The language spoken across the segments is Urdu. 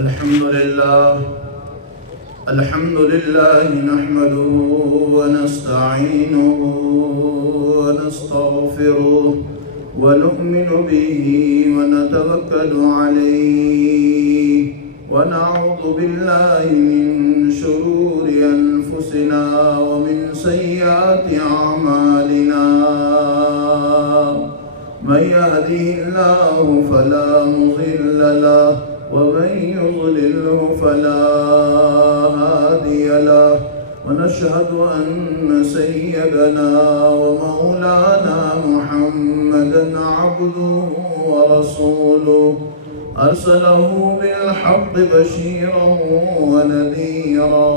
الحمد لله نحمده ونستعينه ونستغفره ونؤمن به ونتوكل عليه ونعوذ بالله من شرور أنفسنا ومن سيئات أعمالنا من يهده الله فلا مضل له ومن يضلله فلا هادي له ونشهد أن سيدنا ومولانا محمدا عبده ورسوله أرسله بالحق بشيرا ونذيرا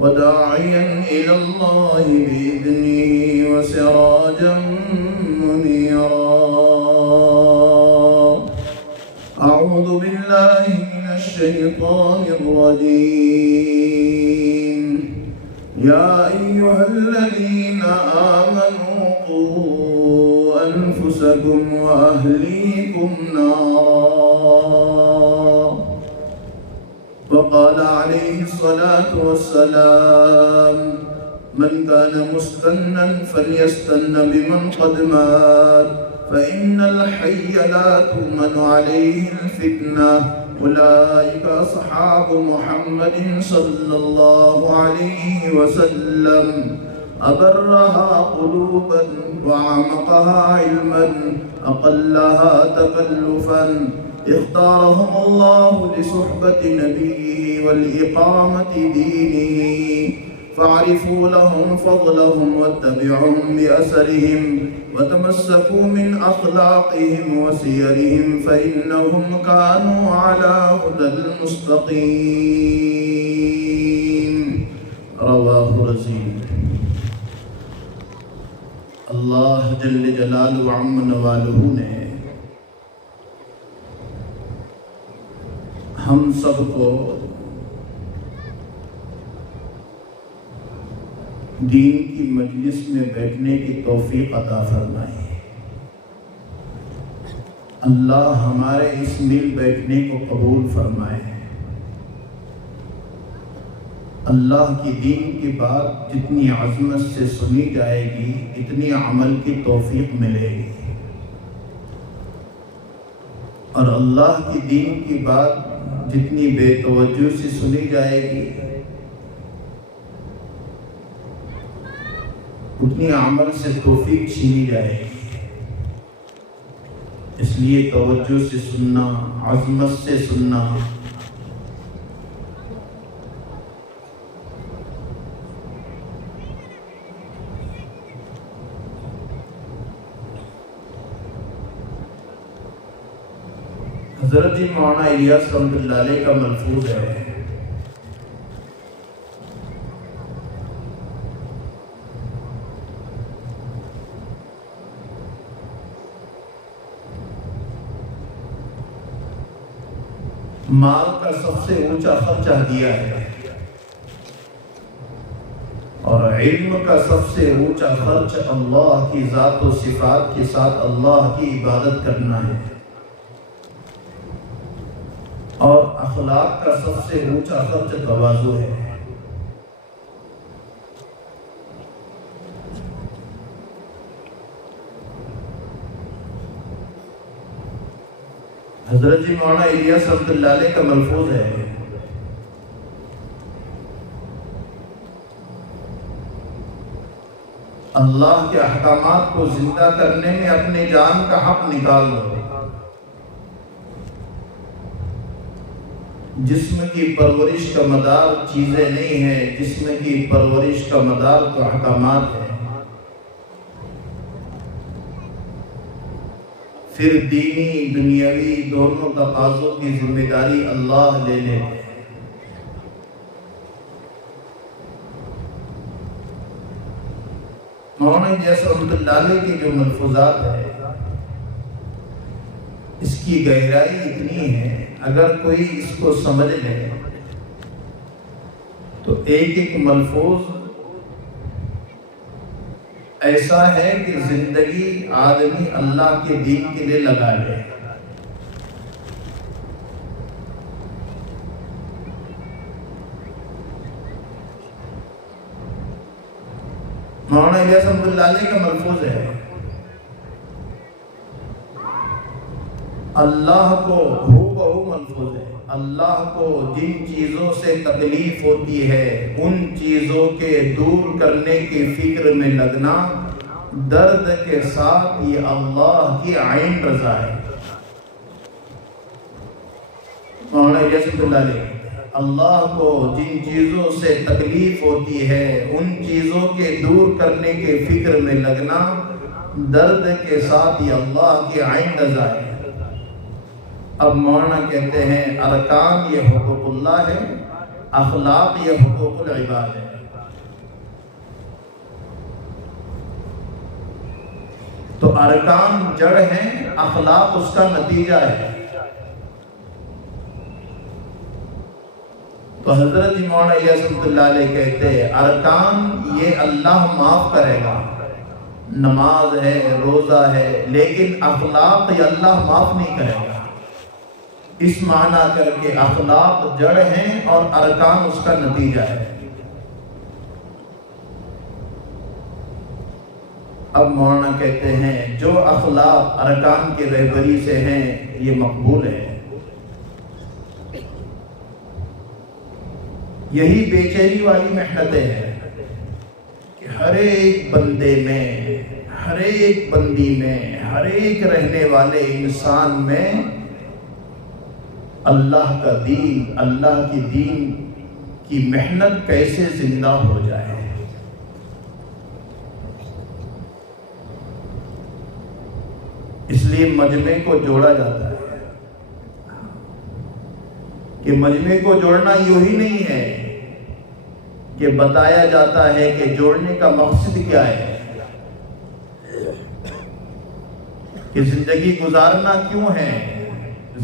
وداعيا إلى الله بإذنه وسراجا منيرا. أعوذ بالله من الشيطان الرجيم. يا أيها الذين آمنوا قوا أنفسكم وأهليكم نارا. وقال عليه الصلاة والسلام: من كان مستنا فليستن بمن قد مات فإن الحي لا تؤمن عليه الفتنة. أولئك أصحاب محمد صلى الله عليه وسلم، أبرها قلوبا وأعمقها علما أقلها تكلفا. اختارهم الله لصحبة نبيه والإقامة دينه، فاعرفوا لهم فضلهم واتبعهم بأثرهم وتمسكوا من أخلاقهم وسيرهم فإنهم كانوا على هدى المستقيم. رواه رزين. اللہ جل جلالہ وعم نوالہ نے ہم سب کو دین کی مجلس میں بیٹھنے کی توفیق عطا فرمائی. اللہ ہمارے اس مل بیٹھنے کو قبول فرمائے. اللہ کی دین کی بات جتنی عظمت سے سنی جائے گی اتنی عمل کی توفیق ملے گی، اور اللہ کی دین کی بات جتنی بے توجہ سے سنی جائے گی اتنی عمل سے توفیق چھینی جائے گی. اس لیے توجہ سے سننا، عظمت سے سننا. حضرت جی مولانا الیاس رحمۃ اللہ علیہ کا ملفوظ ہے: مال کا سب سے اونچا خرچ ہدیہ ہے، اور علم کا سب سے اونچا خرچ اللہ کی ذات و صفات کے ساتھ اللہ کی عبادت کرنا ہے، اور اخلاق کا سب سے اونچا خرچ تواضع ہے. حضرت جی مولانا الیاس رحمۃ اللہ علیہ کا ملفوظ ہے: اللہ کے احکامات کو زندہ کرنے میں اپنی جان کا حق نکال لو. جسم کی پرورش کا مدار چیزیں نہیں ہیں، جسم کی پرورش کا مدار تو احکامات ہے. پھر دینی دنیاوی دونوں تقاضوں کی ذمہ داری اللہ لے لے. مولانا الیاس رحمۃ اللہ علیہ کی جو ملفوظات ہے اس کی گہرائی اتنی ہے، اگر کوئی اس کو سمجھ لے تو ایک ایک ملفوظ ایسا ہے کہ زندگی آدمی اللہ کے دین کے لیے لگا لے. مولانا الیاس رحمۃ اللہ علیہ کا ملفوظ ہے، اللہ کو ہو بہو ملفوظ ہے، اللہ کو جن چیزوں سے تکلیف ہوتی ہے ان چیزوں کے دور کرنے کی فکر میں لگنا درد کے ساتھ یہ اللہ کی عین رضا ہے۔ مولانا الیاس رحمۃ اللہ علیہ، اللہ کو جن چیزوں سے تکلیف ہوتی ہے ان چیزوں کے دور کرنے کے فکر میں لگنا درد کے ساتھ یہ اللہ کی عین رضا ہے۔ اب مولانا کہتے ہیں ارکان یہ حقوق اللہ ہے، اخلاق یہ حقوق العباد ہے۔ تو ارکان جڑ ہیں، اخلاق اس کا نتیجہ ہے۔ تو حضرت مولانا الیاس رحمۃ اللہ علیہ کہتے ہیں ارکان یہ اللہ معاف کرے گا، نماز ہے، روزہ ہے، لیکن اخلاق یہ اللہ معاف نہیں کرے گا۔ اس معنی کر کے اخلاق جڑ ہیں اور ارکان اس کا نتیجہ ہے۔ اب مولانا کہتے ہیں جو اخلاق ارکان کی رہبری سے ہیں یہ مقبول ہے۔ یہی بے چینی والی محنتیں ہیں کہ ہر ایک بندے میں، ہر ایک بندی میں، ہر ایک رہنے والے انسان میں اللہ کا دین، اللہ کی دین کی محنت کیسے زندہ ہو جائے۔ اس لیے مجمع کو جوڑا جاتا ہے کہ مجمع کو جوڑنا یوں ہی نہیں ہے کہ بتایا جاتا ہے کہ جوڑنے کا مقصد کیا ہے، کہ زندگی گزارنا کیوں ہے،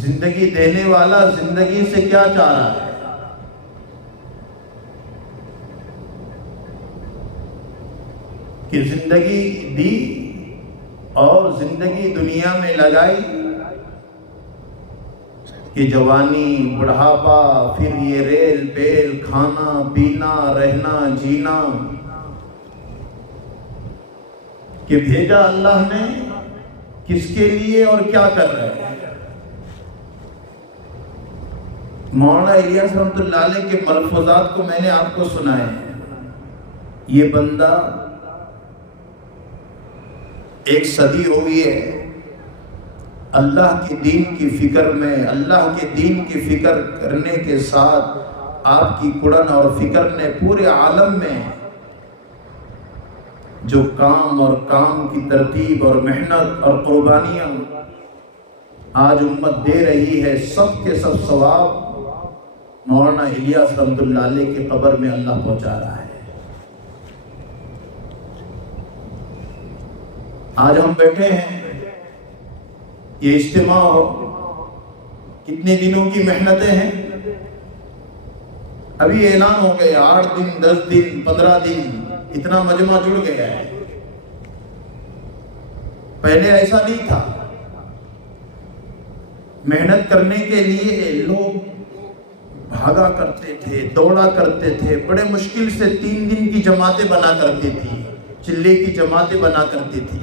زندگی دینے والا زندگی سے کیا چاہ رہا ہے۔ کہ زندگی دی اور زندگی دنیا میں لگائی کہ جوانی، بڑھاپا، پھر یہ ریل پیل، کھانا پینا، رہنا جینا، کہ بھیجا اللہ نے کس کے لیے اور کیا کر رہے ہیں۔ مولانا الیاس رحمۃ اللہ علیہ کے ملفوظات کو میں نے آپ کو سنائے ہیں۔ یہ بندہ ایک صدی ہوئی ہے اللہ کے دین کی فکر میں، اللہ کے دین کی فکر کرنے کے ساتھ آپ کی کڑن اور فکر نے پورے عالم میں جو کام اور کام کی ترتیب اور محنت اور قربانیاں آج امت دے رہی ہے، سب کے سب ثواب مولانا الیاس رحمۃ اللہ علیہ کی قبر میں اللہ پہنچا رہا ہے۔ آج ہم بیٹھے ہیں، یہ اجتماع کتنے دنوں کی محنتیں ہیں، ابھی اعلان ہو گیا 8 دن 10 دن 15 دن اتنا مجمع جڑ گیا ہے۔ پہلے ایسا نہیں تھا، محنت کرنے کے لیے لوگ بھاگا کرتے تھے، دوڑا کرتے تھے، بڑے مشکل سے 3 دن کی جماعتیں بنا کرتی تھی، چلے کی جماعتیں بنا کرتی تھی۔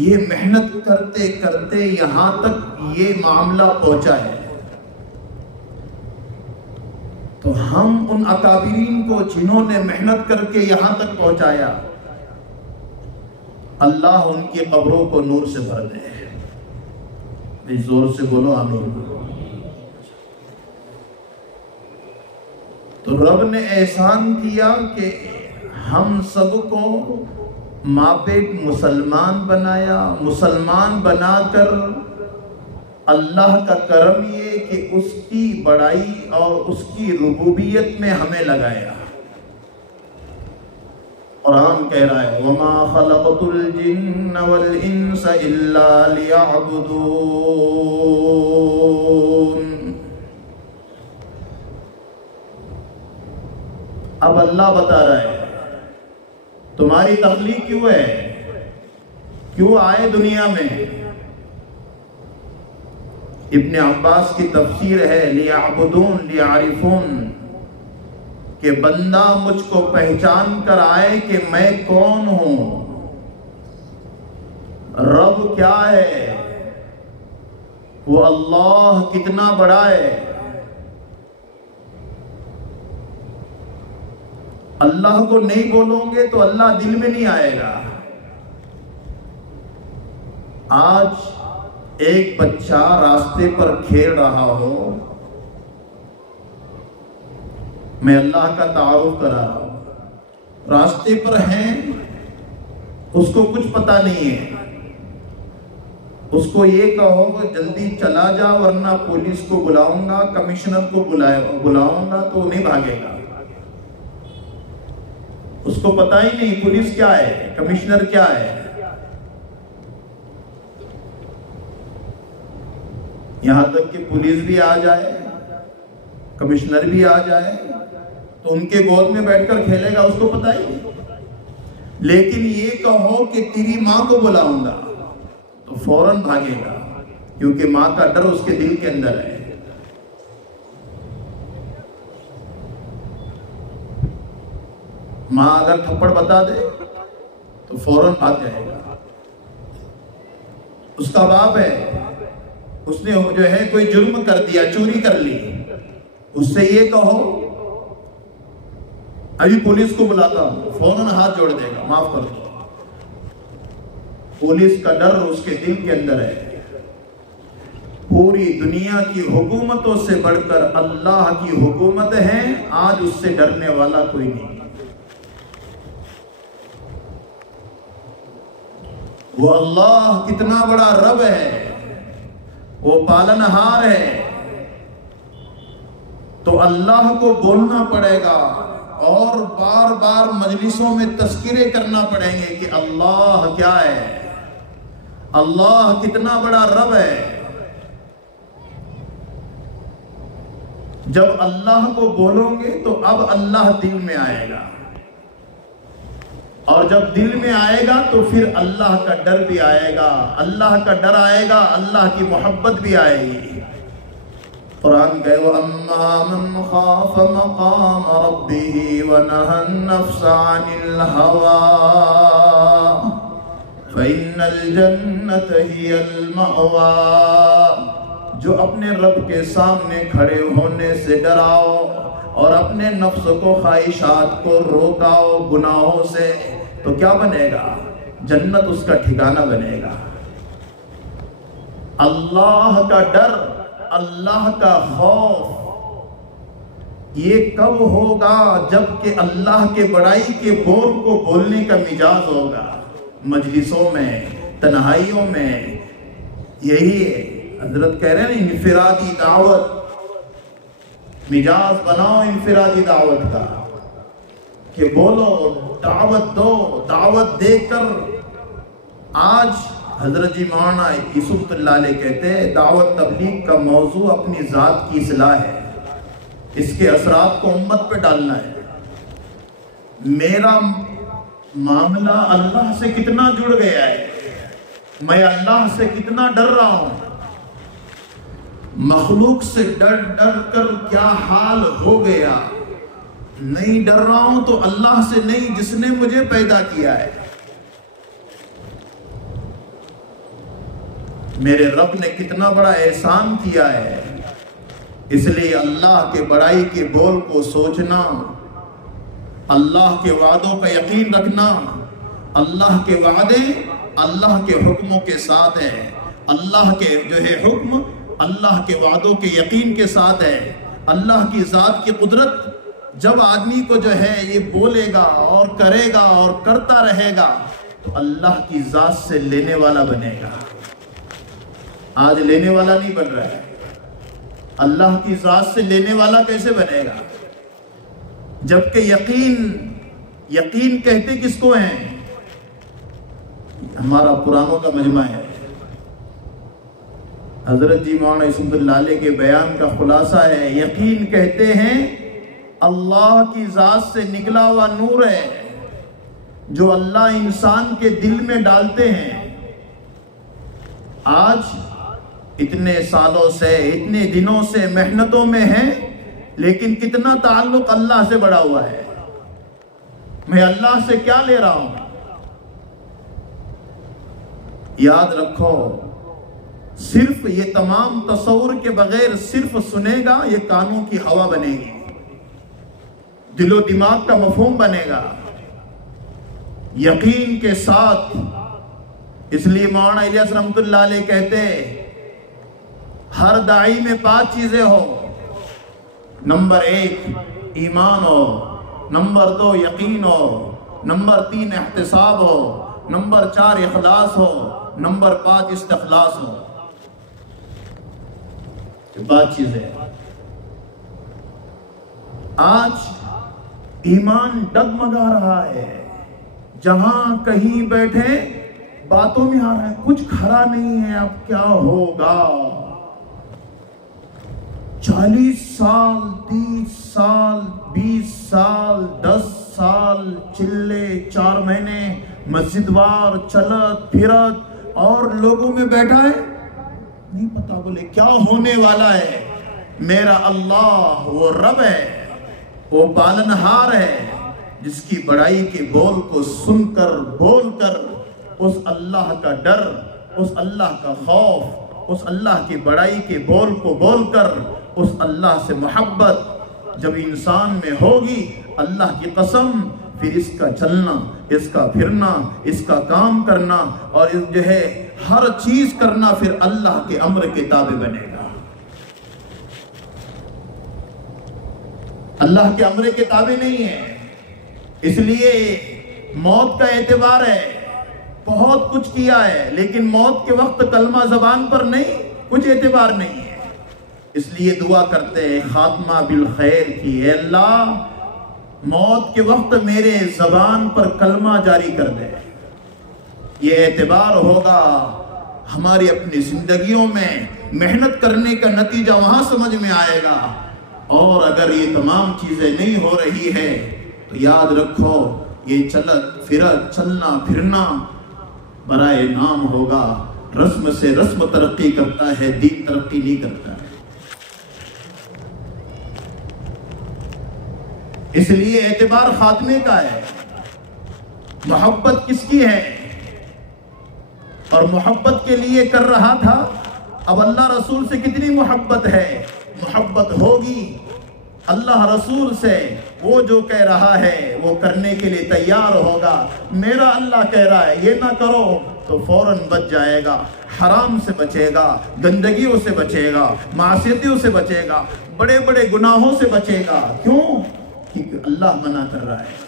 یہ محنت کرتے کرتے یہاں تک یہ معاملہ پہنچا ہے، تو ہم ان اکابرین کو جنہوں نے محنت کر کے یہاں تک پہنچایا، اللہ ان کی قبروں کو نور سے بھر دے۔ زور سے بولو آمین۔ تو رب نے احسان کیا کہ ہم سب کو ماں پیٹ مسلمان بنایا، مسلمان بنا کر اللہ کا کرم یہ کہ اس کی بڑائی اور اس کی ربوبیت میں ہمیں لگایا۔ قرآن کہہ رہا ہے وَمَا خَلَقْتُ الْجِنَّ وَالْإِنسَ إِلَّا لِيَعْبُدُونَ۔ اب اللہ بتا رہا ہے تمہاری تخلیق کیوں ہے، کیوں آئے دنیا میں؟ ابن عباس کی تفسیر ہے لیعبدون لیعرفون، کہ بندہ مجھ کو پہچان کر آئے کہ میں کون ہوں، رب کیا ہے، وہ اللہ کتنا بڑا ہے۔ اللہ کو نہیں بولو گے تو اللہ دل میں نہیں آئے گا۔ آج ایک بچہ راستے پر کھیل رہا ہو، میں اللہ کا تعارف کرا رہا ہوں، راستے پر ہیں، اس کو کچھ پتہ نہیں ہے، اس کو یہ کہو کہ جلدی چلا جا ورنہ پولیس کو بلاؤں گا، کمشنر کو بلاؤں گا، تو نہیں بھاگے گا۔ اس کو پتہ ہی نہیں پولیس کیا ہے، کمشنر کیا ہے۔ یہاں تک کہ پولیس بھی آ جائے، کمشنر بھی آ جائے تو ان کے گود میں بیٹھ کر کھیلے گا، اس کو پتہ ہی نہیں۔ لیکن یہ کہو کہ تیری ماں کو بلاؤں گا تو فوراً بھاگے گا، کیونکہ ماں کا ڈر اس کے دل کے اندر ہے۔ ماں اگر تھپڑ بتا دے تو فوراً بھاگ جائے گا۔ اس کا باپ ہے، اس نے جو ہے کوئی جرم کر دیا، چوری کر لی، اس سے یہ کہو ابھی پولیس کو بلاتا ہوں، فوراً ہاتھ جوڑ دے گا، معاف کر دو۔ پولیس کا ڈر اس کے دل کے اندر ہے۔ پوری دنیا کی حکومتوں سے بڑھ کر اللہ کی حکومت ہے، آج اس سے ڈرنے والا کوئی نہیں۔ وہ اللہ کتنا بڑا رب ہے، وہ پالنہار ہے، تو اللہ کو بولنا پڑے گا اور بار بار مجلسوں میں تذکرے کرنا پڑیں گے کہ اللہ کیا ہے، اللہ کتنا بڑا رب ہے۔ جب اللہ کو بولو گے تو اب اللہ دل میں آئے گا، اور جب دل میں آئے گا تو پھر اللہ کا ڈر بھی آئے گا، اللہ کا ڈر آئے گا، اللہ کی محبت بھی آئے گی۔ قرآن کہے وَأَمَّا مَنْ خَافَ مَقَامَ رَبِّهِ وَنَهَى النَّفْسَ عَنِ الْهَوَىٰ فَإِنَّ الْجَنَّةَ هِيَ الْمَأْوَىٰ، جو اپنے رب کے سامنے کھڑے ہونے سے ڈراؤ اور اپنے نفس کو خواہشات کو روکاؤ گناہوں سے، تو کیا بنے گا؟ جنت اس کا ٹھکانہ بنے گا۔ اللہ کا ڈر، اللہ کا خوف یہ کب ہوگا؟ جب کہ اللہ کے بڑائی کے بول کو بولنے کا مجاز ہوگا، مجلسوں میں، تنہائیوں میں۔ یہی ہے حضرت کہہ رہے ہیں نا، انفرادی دعوت، مجاز بناؤ انفرادی دعوت کا، کہ بولو، دعوت دو، دعوت دے کر۔ آج حضرت جی مولانا یوسف اللہ علیہ کہتے ہیں دعوت تبلیغ کا موضوع اپنی ذات کی اصلاح ہے، اس کے اثرات کو امت پہ ڈالنا ہے۔ میرا معاملہ اللہ سے کتنا جڑ گیا ہے، میں اللہ سے کتنا ڈر رہا ہوں، مخلوق سے ڈر ڈر کر کیا حال ہو گیا۔ نہیں ڈر رہا ہوں تو اللہ سے نہیں، جس نے مجھے پیدا کیا ہے۔ میرے رب نے کتنا بڑا احسان کیا ہے، اس لیے اللہ کے بڑائی کے بول کو سوچنا، اللہ کے وعدوں کا یقین رکھنا۔ اللہ کے وعدے اللہ کے حکموں کے ساتھ ہیں، اللہ کے جو ہے حکم اللہ کے وعدوں کے یقین کے ساتھ ہے۔ اللہ کی ذات کی قدرت جب آدمی کو جو ہے یہ بولے گا اور کرے گا اور کرتا رہے گا تو اللہ کی ذات سے لینے والا بنے گا۔ آج لینے والا نہیں بن رہا ہے، اللہ کی ذات سے لینے والا کیسے بنے گا؟ جبکہ یقین کہتے کس کو ہیں؟ ہمارا قرآنوں کا مجمع ہے۔ حضرت جی مولانا یوسف اللہ علیہ کے بیان کا خلاصہ ہے، یقین کہتے ہیں اللہ کی ذات سے نکلا ہوا نور ہے جو اللہ انسان کے دل میں ڈالتے ہیں۔ آج اتنے سالوں سے اتنے دنوں سے محنتوں میں ہیں، لیکن کتنا تعلق اللہ سے بڑھا ہوا ہے. میں اللہ سے کیا لے رہا ہوں؟ یاد رکھو، صرف یہ تمام تصور کے بغیر صرف سنے گا، یہ کانوں کی ہوا بنے گی، دل و دماغ کا مفہوم بنے گا یقین کے ساتھ. اس لیے مولانا الیاس رحمۃ اللہ علیہ کہتے ہر داعی میں 5 چیزیں ہو. نمبر 1 ایمان ہو، نمبر 2 یقین ہو، نمبر 3 احتساب ہو، نمبر 4 اخلاص ہو، نمبر 5 استخلاص ہو. 5 چیزیں. آج ایمان ڈگمگا رہا ہے، جہاں کہیں بیٹھے باتوں میں آ رہا ہے کچھ کھڑا نہیں ہے، اب کیا ہوگا. 40 سال 30 سال 20 سال 10 سال چلے 4 مہینے مسجد وار چلت پھرت اور لوگوں میں بیٹھا ہے، نہیں پتا بولے کیا ہونے والا ہے. میرا اللہ وہ رب ہے، وہ پالنہار ہے، جس کی بڑائی کے بول کو سن کر بول کر اس اللہ کا ڈر، اس اللہ کا خوف، اس اللہ کی بڑائی کے بول کو بول کر اس اللہ سے محبت جب انسان میں ہوگی، اللہ کی قسم، پھر اس کا چلنا، اس کا پھرنا، اس کا کام کرنا اور جو ہے ہر چیز کرنا پھر اللہ کے امر کے تابع بنے گا. اللہ کے امر کے تابع نہیں ہے. اس لیے موت کا اعتبار ہے، بہت کچھ کیا ہے، لیکن موت کے وقت کلمہ زبان پر نہیں، کچھ اعتبار نہیں ہے. اس لیے دعا کرتے ہیں خاتمہ بالخیر کی، اے اللہ موت کے وقت میرے زبان پر کلمہ جاری کر دے. یہ اعتبار ہوگا ہماری اپنی زندگیوں میں، محنت کرنے کا نتیجہ وہاں سمجھ میں آئے گا. اور اگر یہ تمام چیزیں نہیں ہو رہی ہے تو یاد رکھو یہ چلت پھرت چلنا پھرنا برائے نام ہوگا. رسم سے رسم ترقی کرتا ہے، دین ترقی نہیں کرتا ہے. اس لیے اعتبار خاتمے کا ہے. محبت کس کی ہے اور محبت کے لیے کر رہا تھا، اب اللہ رسول سے کتنی محبت ہے. محبت ہوگی اللہ رسول سے، وہ جو کہہ رہا ہے وہ کرنے کے لیے تیار ہوگا. میرا اللہ کہہ رہا ہے یہ نہ کرو تو فوراً بچ جائے گا، حرام سے بچے گا، گندگیوں سے بچے گا، معصیتوں سے بچے گا، بڑے بڑے گناہوں سے بچے گا. کیوں؟ کیونکہ اللہ منع کر رہا ہے.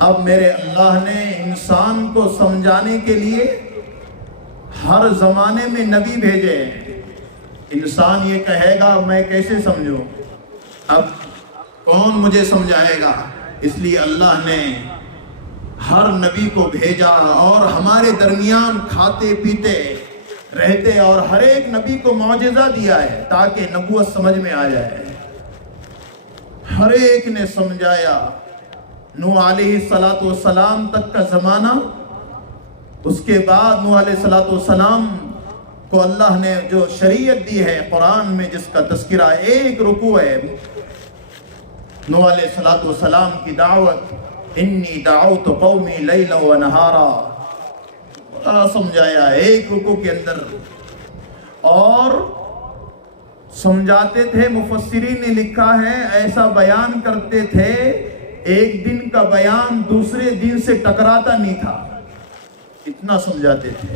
اب میرے اللہ نے انسان کو سمجھانے کے لیے ہر زمانے میں نبی بھیجے. انسان یہ کہے گا میں کیسے سمجھوں، اب کون مجھے سمجھائے گا. اس لیے اللہ نے ہر نبی کو بھیجا اور ہمارے درمیان کھاتے پیتے رہتے اور ہر ایک نبی کو معجزہ دیا ہے تاکہ نبوت سمجھ میں آ جائے. ہر ایک نے سمجھایا. نوح علیہ السلام تک کا زمانہ، اس کے بعد نوح علیہ السلام کو اللہ نے جو شریعت دی ہے قرآن میں جس کا تذکرہ ایک رکوع ہے، نوح علیہ السلام کی دعوت، انی دعوت قومی لیلا و نہارا، سمجھایا ایک رکوع کے اندر. اور سمجھاتے تھے، مفسرین نے لکھا ہے ایسا بیان کرتے تھے ایک دن کا بیان دوسرے دن سے ٹکراتا نہیں تھا، اتنا سمجھاتے تھے.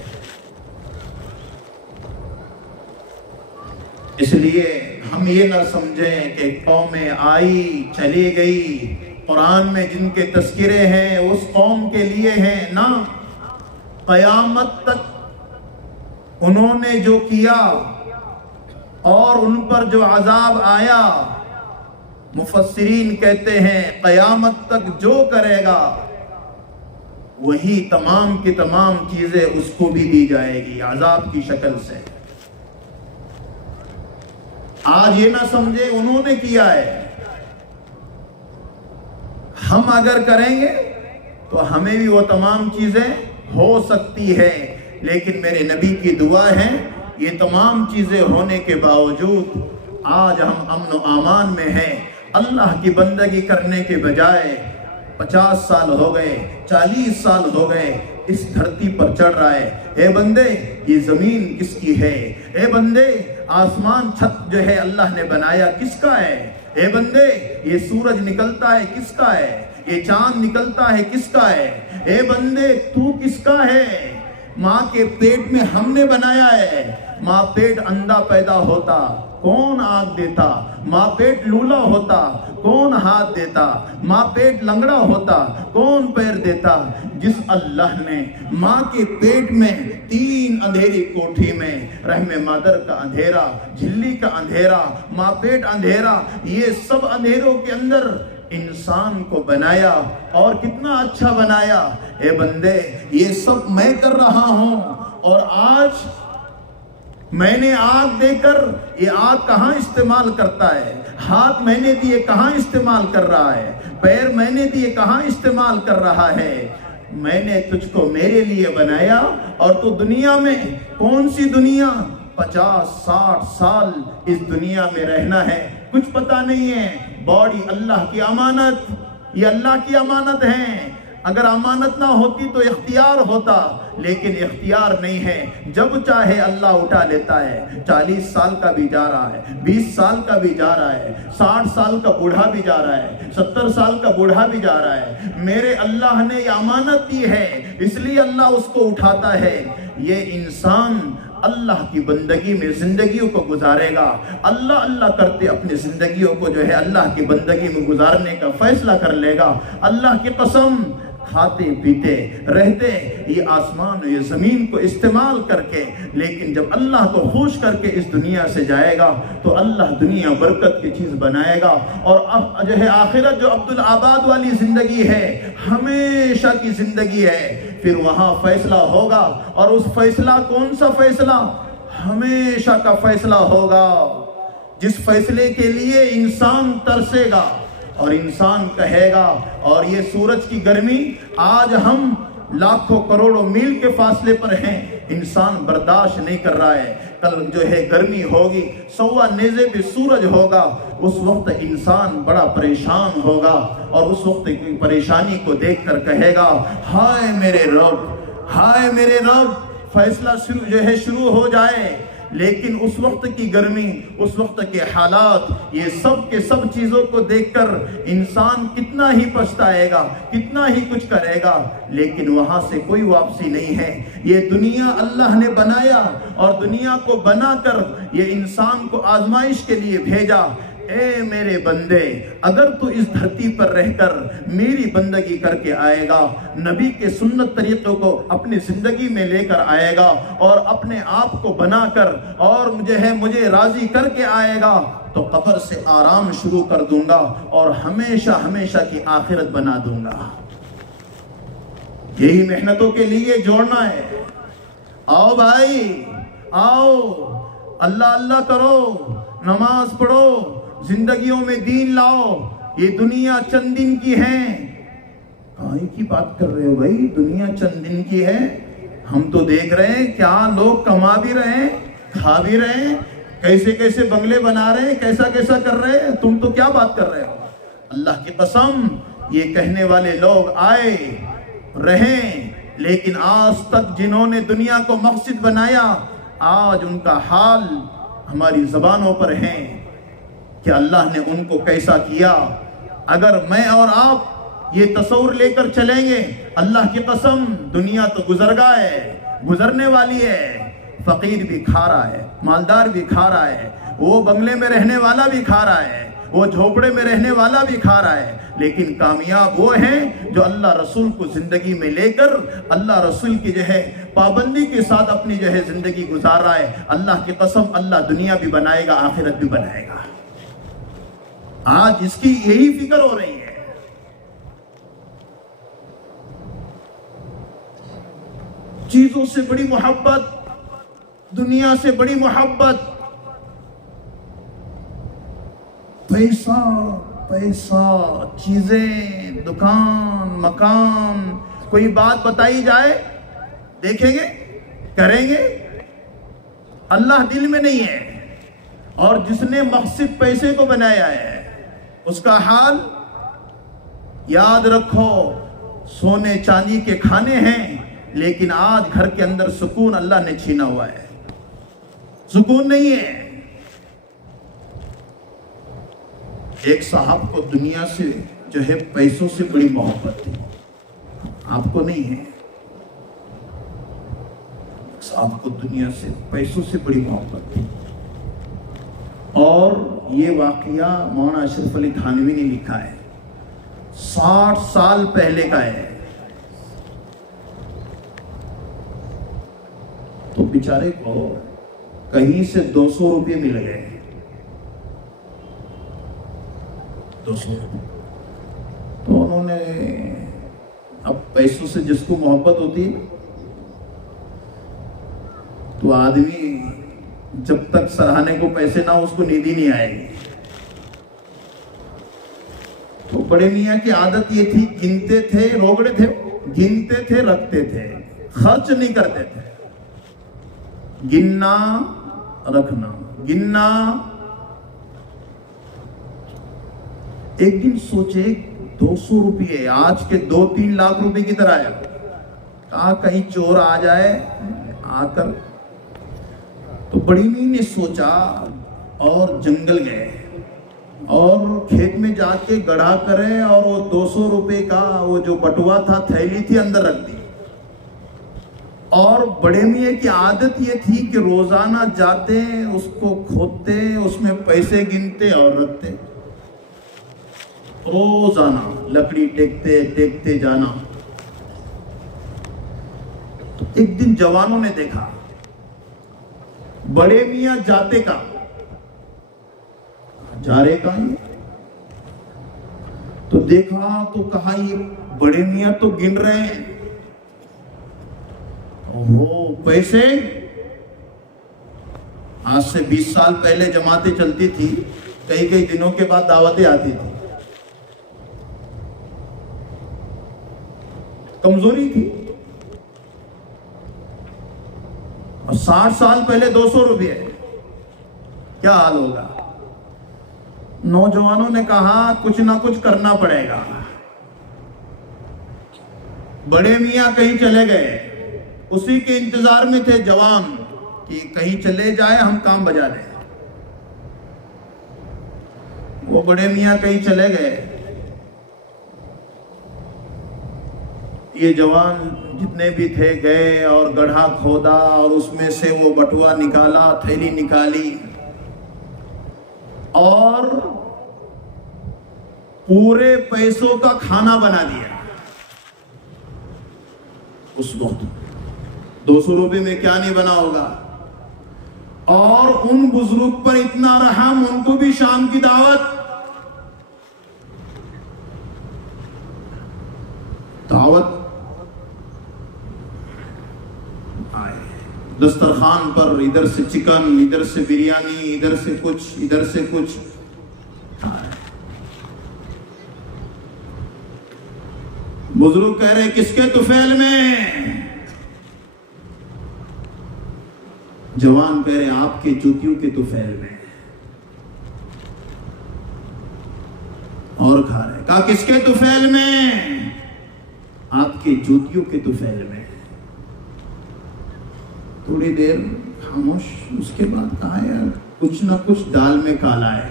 اس لیے ہم یہ نہ سمجھیں کہ قومیں آئی چلی گئی، قرآن میں جن کے تذکرے ہیں اس قوم کے لیے ہیں. نہ، قیامت تک انہوں نے جو کیا اور ان پر جو عذاب آیا، مفسرین کہتے ہیں قیامت تک جو کرے گا وہی تمام کی تمام چیزیں اس کو بھی دی جائے گی عذاب کی شکل سے. آج یہ نہ سمجھے انہوں نے کیا ہے، ہم اگر کریں گے تو ہمیں بھی وہ تمام چیزیں ہو سکتی ہے، لیکن میرے نبی کی دعا ہے یہ تمام چیزیں ہونے کے باوجود آج ہم امن و امان میں ہیں۔ اللہ کی بندگی کرنے کے بجائے 50 سال ہو گئے، 40 سال ہو گئے اس دھرتی پر چڑھ رہا ہے۔ اے بندے یہ زمین کس کی ہے؟ اے بندے آسمان چھت جو ہے اللہ نے بنایا کس کا ہے؟ اے بندے یہ سورج نکلتا ہے کس کا ہے؟ یہ چاند نکلتا ہے کس کا ہے؟ اے بندے تو کس کا ہے؟ ماں کے پیٹ میں ہم نے بنایا ہے۔ ماں پیٹ اندھا پیدا ہوتا کون آنکھ دیتا؟ ماں پیٹ لولا ہوتا کون ہاتھ دیتا؟ ماں پیٹ لنگڑا ہوتا کون پیر دیتا؟ جس اللہ نے ماں کے پیٹ میں 3 اندھیری کوٹھی میں رحم مادر کا اندھیرا، جھلی کا اندھیرا، ماں پیٹ اندھیرا، یہ سب اندھیروں کے اندر انسان کو بنایا اور کتنا اچھا بنایا۔ اے بندے یہ سب میں کر رہا ہوں، اور آج میں نے آگ دے کر یہ آگ کہاں استعمال کرتا ہے؟ ہاتھ میں نے دیے کہاں استعمال کر رہا ہے؟ پیر میں نے دیے کہاں استعمال کر رہا ہے؟ میں نے تجھ کو میرے لیے بنایا، اور تو دنیا میں کون سی دنیا 50-60 سال اس دنیا میں رہنا ہے، کچھ پتہ نہیں ہے۔ باڈی اللہ کی امانت، یہ اللہ کی امانت ہے۔ اگر امانت نہ ہوتی تو اختیار ہوتا، لیکن اختیار نہیں ہے، جب چاہے اللہ اٹھا لیتا ہے۔ 40 سال کا بھی جا رہا ہے، 20 سال کا بھی جا رہا ہے، 60 سال کا بوڑھا بھی جا رہا ہے، 70 سال کا بوڑھا بھی جا رہا ہے۔ میرے اللہ نے یہ امانت دی ہے، اس لیے اللہ اس کو اٹھاتا ہے۔ یہ انسان اللہ کی بندگی میں زندگیوں کو گزارے گا، اللہ اللہ کرتے اپنی زندگیوں کو جو ہے اللہ کی بندگی میں گزارنے کا فیصلہ کر لے گا۔ اللہ کی قسم، کھاتے پیتے رہتے یہ آسمان و یہ زمین کو استعمال کر کے، لیکن جب اللہ کو خوش کر کے اس دنیا سے جائے گا تو اللہ دنیا برکت کی چیز بنائے گا، اور اب جو ہے آخرت جو عبدالآباد والی زندگی ہے، ہمیشہ کی زندگی ہے، پھر وہاں فیصلہ ہوگا، اور اس فیصلہ کون سا فیصلہ؟ ہمیشہ کا فیصلہ ہوگا، جس فیصلے کے لیے انسان ترسے گا اور انسان کہے گا۔ اور یہ سورج کی گرمی آج ہم لاکھوں کروڑوں میل کے فاصلے پر ہیں، انسان برداشت نہیں کر رہا ہے۔ کل جو ہے گرمی ہوگی، 1.25 نیزے پہ سورج ہوگا، اس وقت انسان بڑا پریشان ہوگا، اور اس وقت کی پریشانی کو دیکھ کر کہے گا ہائے میرے رب، ہائے میرے رب، فیصلہ شروع ہو جائے۔ لیکن اس وقت کی گرمی، اس وقت کے حالات، یہ سب کے سب چیزوں کو دیکھ کر انسان کتنا ہی پچھتائے گا، کتنا ہی کچھ کرے گا، لیکن وہاں سے کوئی واپسی نہیں ہے۔ یہ دنیا اللہ نے بنایا، اور دنیا کو بنا کر یہ انسان کو آزمائش کے لیے بھیجا۔ اے میرے بندے، اگر تو اس دھرتی پر رہ کر میری بندگی کر کے آئے گا، نبی کے سنت طریقوں کو اپنی زندگی میں لے کر آئے گا، اور اپنے آپ کو بنا کر اور مجھے راضی کر کے آئے گا، تو قبر سے آرام شروع کر دوں گا، اور ہمیشہ ہمیشہ کی آخرت بنا دوں گا۔ یہی محنتوں کے لیے جوڑنا ہے۔ آؤ بھائی، آؤ، اللہ اللہ کرو، نماز پڑھو، زندگیوں میں دین لاؤ۔ یہ دنیا چند دن کی ہے۔ کائیں کی بات کر رہے ہو بھائی؟ دنیا چند دن کی ہے؟ ہم تو دیکھ رہے ہیں کیا لوگ کما بھی رہے ہیں، کھا بھی رہے ہیں، کیسے کیسے بنگلے بنا رہے ہیں، کیسا کیسا کر رہے ہیں۔ تم تو کیا بات کر رہے ہو؟ اللہ کی قسم، یہ کہنے والے لوگ آئے رہیں، لیکن آج تک جنہوں نے دنیا کو مقصد بنایا، آج ان کا حال ہماری زبانوں پر ہے کہ اللہ نے ان کو کیسا کیا۔ اگر میں اور آپ یہ تصور لے کر چلیں گے، اللہ کی قسم، دنیا تو گزرگاہ ہے، گزرنے والی ہے۔ فقیر بھی کھا رہا ہے، مالدار بھی کھا رہا ہے، وہ بنگلے میں رہنے والا بھی کھا رہا ہے، وہ جھوپڑے میں رہنے والا بھی کھا رہا ہے، لیکن کامیاب وہ ہیں جو اللہ رسول کو زندگی میں لے کر اللہ رسول کی پابندی کے ساتھ اپنی زندگی گزار رہا ہے۔ اللہ کی قسم، اللہ دنیا بھی بنائے گا، آخرت بھی بنائے گا۔ آج اس کی یہی فکر ہو رہی ہے۔ چیزوں سے بڑی محبت، دنیا سے بڑی محبت، پیسہ پیسہ، چیزیں، دکان، مکان، کوئی بات بتائی جائے دیکھیں گے، کریں گے؟ اللہ دل میں نہیں ہے. اور جس نے مقصد پیسے کو بنایا ہے اس کا حال یاد رکھو. سونے چاندی کے کھانے ہیں لیکن آج گھر کے اندر سکون اللہ نے چھینا ہوا ہے، سکون نہیں ہے. ایک صاحب کو دنیا سے جو ہے پیسوں سے بڑی محبت تھی، آپ کو نہیں ہے. صاحب کو دنیا سے پیسوں سے بڑی محبت تھی. اور یہ واقعہ مولانا اشرف علی تھانوی نے لکھا ہے، 60 سال پہلے کا ہے. تو بیچارے کو کہیں سے 200 روپے مل گئے. 200 روپے تو انہوں نے، اب پیسوں سے جس کو محبت ہوتی ہے تو آدمی جب تک سراہنے کو پیسے نہ ہو اس کو نیند ہی نہیں آئے گی. تو بڑے میاں کی عادت یہ تھی، گنتے تھے، روگڑے تھے، گنتے تھے، رکھتے تھے، خرچ نہیں کرتے تھے. گننا رکھنا، گننا. ایک دن سوچے 200 روپئے آج کے 2-3 لاکھ روپے کی طرح ہے. کہا کہیں چور آ جائے آ کر. تو بڑی میاں نے سوچا اور جنگل گئے اور کھیت میں جا کے گڑھا کرے اور وہ 200 روپے کا وہ جو بٹوا تھا، تھیلی تھی، اندر رکھ دی. اور بڑے میاں کی عادت یہ تھی کہ روزانہ جاتے اس کو کھودتے، اس میں پیسے گنتے اور رکھتے. روزانہ لکڑی ٹیکتے ٹیکتے جانا. تو ایک دن جوانوں نے دیکھا بڑے میاں جاتے کا، جا رہے کا یہ. تو دیکھا تو کہا یہ بڑے میاں تو گن رہے ہیں. اوہ پیسے. آج سے 20 سال پہلے جماعتیں چلتی تھی، کئی دنوں کے بعد دعوتیں آتی تھی. کمزوری تھی. اور 60 سال پہلے 200 روپئے، کیا حال ہوگا؟ نوجوانوں نے کہا کچھ نہ کچھ کرنا پڑے گا. بڑے میاں کہیں چلے گئے، اسی کے انتظار میں تھے جوان کہ کہیں چلے جائے ہم کام بجا دیں. وہ بڑے میاں کہیں چلے گئے. یہ جوان جتنے بھی تھے گئے اور گڑھا کھودا اور اس میں سے وہ بٹوا نکالا، تھیلی نکالی اور پورے پیسوں کا کھانا بنا دیا. اس وقت 200 روپے میں کیا نہیں بنا ہوگا. اور ان بزرگ پر اتنا رحم، ان کو بھی شام کی دعوت دسترخوان پر، ادھر سے چکن، ادھر سے بریانی، ادھر سے کچھ، ادھر سے کچھ. بزرگ کہہ رہے کس کے طفیل میں؟ جوان کہہ رہے آپ کے جوتیوں کے طفیل میں. اور کھا رہے، کہا کس کے طفیل میں؟ آپ کے جوتیوں کے طفیل میں. تھوڑی دیر خاموش. اس کے بعد کہا یار کچھ نہ کچھ دال میں کالا ہے.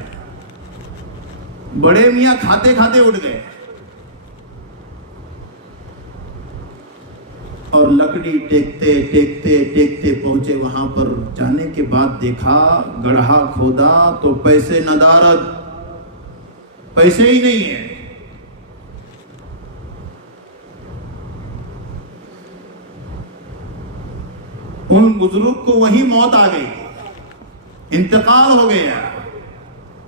بڑے میاں کھاتے کھاتے اٹھ گئے اور لکڑی ٹیکتے ٹیکتے ٹیکتے پہنچے وہاں پر. جانے کے بعد دیکھا گڑھا کھودا تو پیسے ندارد، پیسے ہی نہیں ہیں. ان بزرگ کو وہی موت آ گئی، انتقال ہو گیا.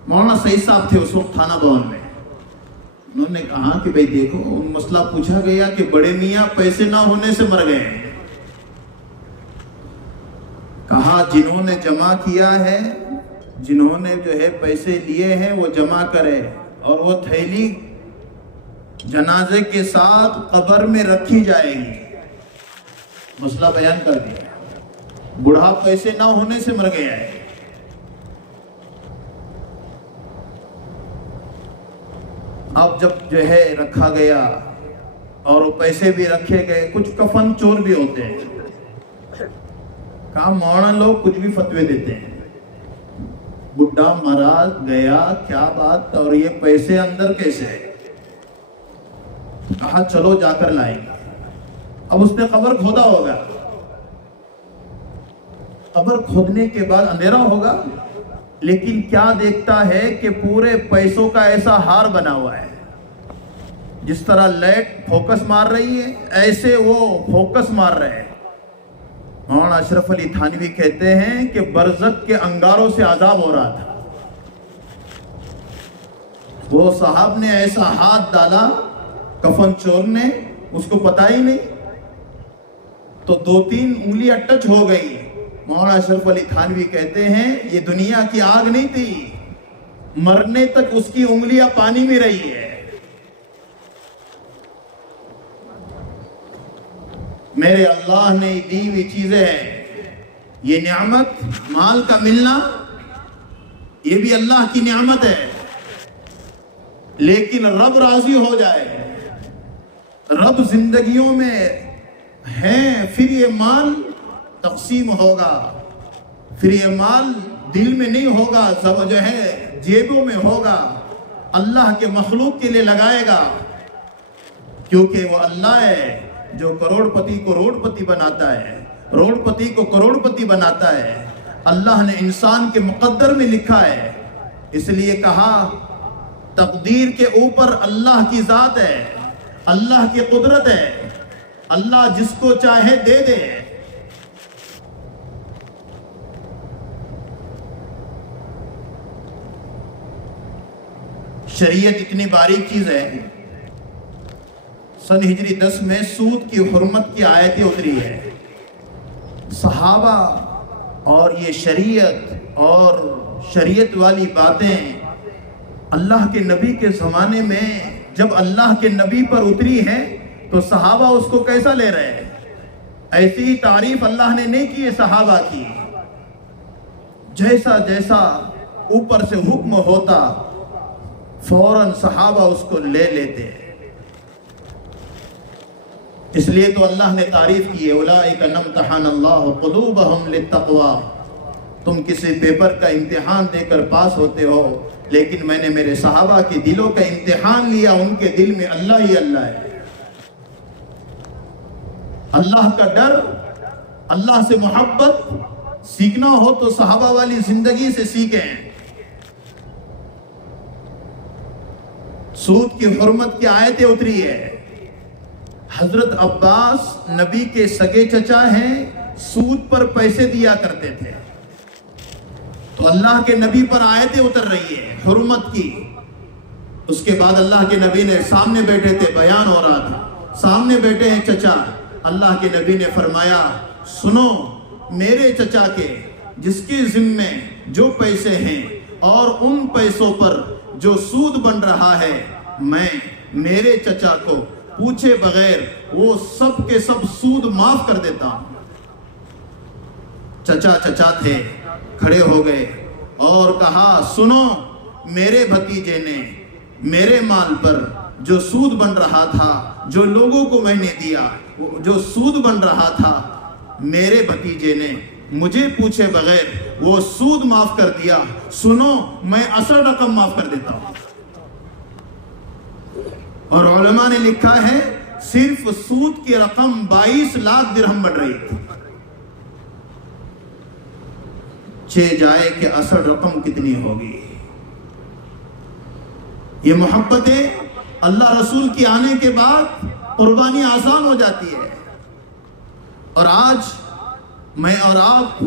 مولانا سعید صاحب تھے اس وقت تھانہ بھون میں. انہوں نے کہا کہ بھئی دیکھو، ان مسئلہ پوچھا گیا کہ بڑے میاں پیسے نہ ہونے سے مر گئے. کہا جنہوں نے جمع کیا ہے، جنہوں نے جو ہے پیسے لیے ہیں وہ جمع کرے، اور وہ تھیلی جنازے کے ساتھ قبر میں رکھی جائے گی. مسئلہ بیان کر دیا. بوڑھا پیسے نہ ہونے سے مر گیا ہے. اب جب جو ہے رکھا گیا اور وہ پیسے بھی رکھے گئے, کچھ کفن چور بھی ہوتے ہیں. کہا مولانا لوگ کچھ بھی فتوے دیتے ہیں, بڈھا مرا گیا کیا بات, اور یہ پیسے اندر کیسے ہے؟ کہا چلو جا کر لائیں گے. اب اس نے قبر کھودا ہوگا, قبر کھودنے کے بعد اندھیرا ہوگا, لیکن کیا دیکھتا ہے کہ پورے پیسوں کا ایسا ہار بنا ہوا ہے. جس طرح لائٹ فوکس مار رہی ہے ایسے وہ فوکس مار رہے ہیں. مولانا اشرف علی تھانوی کہتے ہیں کہ برزخ کے انگاروں سے عذاب ہو رہا تھا. وہ صاحب نے ایسا ہاتھ ڈالا کفن چور نے, اس کو پتا ہی نہیں, تو 2-3 انگلیاں ٹچ ہو گئی. مولانا اشرف علی تھانوی کہتے ہیں یہ دنیا کی آگ نہیں تھی, مرنے تک اس کی انگلیاں پانی میں رہی ہے. میرے اللہ نے دی ہوئی چیزیں ہیں. یہ نعمت مال کا ملنا یہ بھی اللہ کی نعمت ہے, لیکن رب راضی ہو جائے, رب زندگیوں میں ہیں, پھر یہ مال تقسیم ہوگا. پھر یہ مال دل میں نہیں ہوگا, سب جو ہے جیبوں میں ہوگا. اللہ کے مخلوق کے لیے لگائے گا, کیونکہ وہ اللہ ہے جو کروڑ پتی کو روڑ پتی بناتا ہے, روڑ پتی کو کروڑ پتی بناتا ہے. اللہ نے انسان کے مقدر میں لکھا ہے, اس لیے کہا تقدیر کے اوپر اللہ کی ذات ہے, اللہ کی قدرت ہے, اللہ جس کو چاہے دے دے. شریعت اتنی باریک چیز ہے. سن ہجری 10 میں سود کی حرمت کی آیتیں اتری ہے. صحابہ اور یہ شریعت اور شریعت والی باتیں اللہ کے نبی کے زمانے میں جب اللہ کے نبی پر اتری ہیں تو صحابہ اس کو کیسا لے رہے ہیں؟ ایسی ہی تعریف اللہ نے نہیں کی ہے صحابہ کی. جیسا جیسا اوپر سے حکم ہوتا فوراً صحابہ اس کو لے لیتے ہیں. اس لیے تو اللہ نے تعریف کی ہے اولئک امتحن اللہ قلوبہم للتقوی. تم کسی پیپر کا امتحان دے کر پاس ہوتے ہو, لیکن میں نے میرے صحابہ کے دلوں کا امتحان لیا, ان کے دل میں اللہ ہی اللہ ہے. اللہ کا ڈر, اللہ سے محبت سیکھنا ہو تو صحابہ والی زندگی سے سیکھیں. سود کی حرمت کی آیتیں اتری ہے. حضرت عباس نبی کے سگے چچا ہیں, سود پر پیسے دیا کرتے تھے, تو اللہ کے نبی پر آیتیں اتر رہی ہے حرمت کی. اس کے بعد اللہ کے نبی نے سامنے بیٹھے تھے, بیان ہو رہا تھا, سامنے بیٹھے ہیں چچا. اللہ کے نبی نے فرمایا سنو, میرے چچا کے جس کے ذمے جو پیسے ہیں اور ان پیسوں پر جو سود بن رہا ہے, میں میرے چچا کو پوچھے بغیر وہ سب کے سب سود معاف کر دیتا ہوں. چچا تھے, کھڑے ہو گئے اور کہا سنو, میرے بھتیجے نے میرے مال پر جو سود بن رہا تھا, جو لوگوں کو میں نے دیا, جو سود بن رہا تھا, میرے بھتیجے نے مجھے پوچھے بغیر وہ سود معاف کر دیا. سنو, میں اصل رقم معاف کر دیتا ہوں. اور علماء نے لکھا ہے صرف سود کی رقم 22 لاکھ درہم بڑھ رہی تھی. جائے کہ اصل رقم کتنی ہوگی. یہ محبتیں اللہ رسول کی آنے کے بعد قربانی آسان ہو جاتی ہے. اور آج میں اور آپ,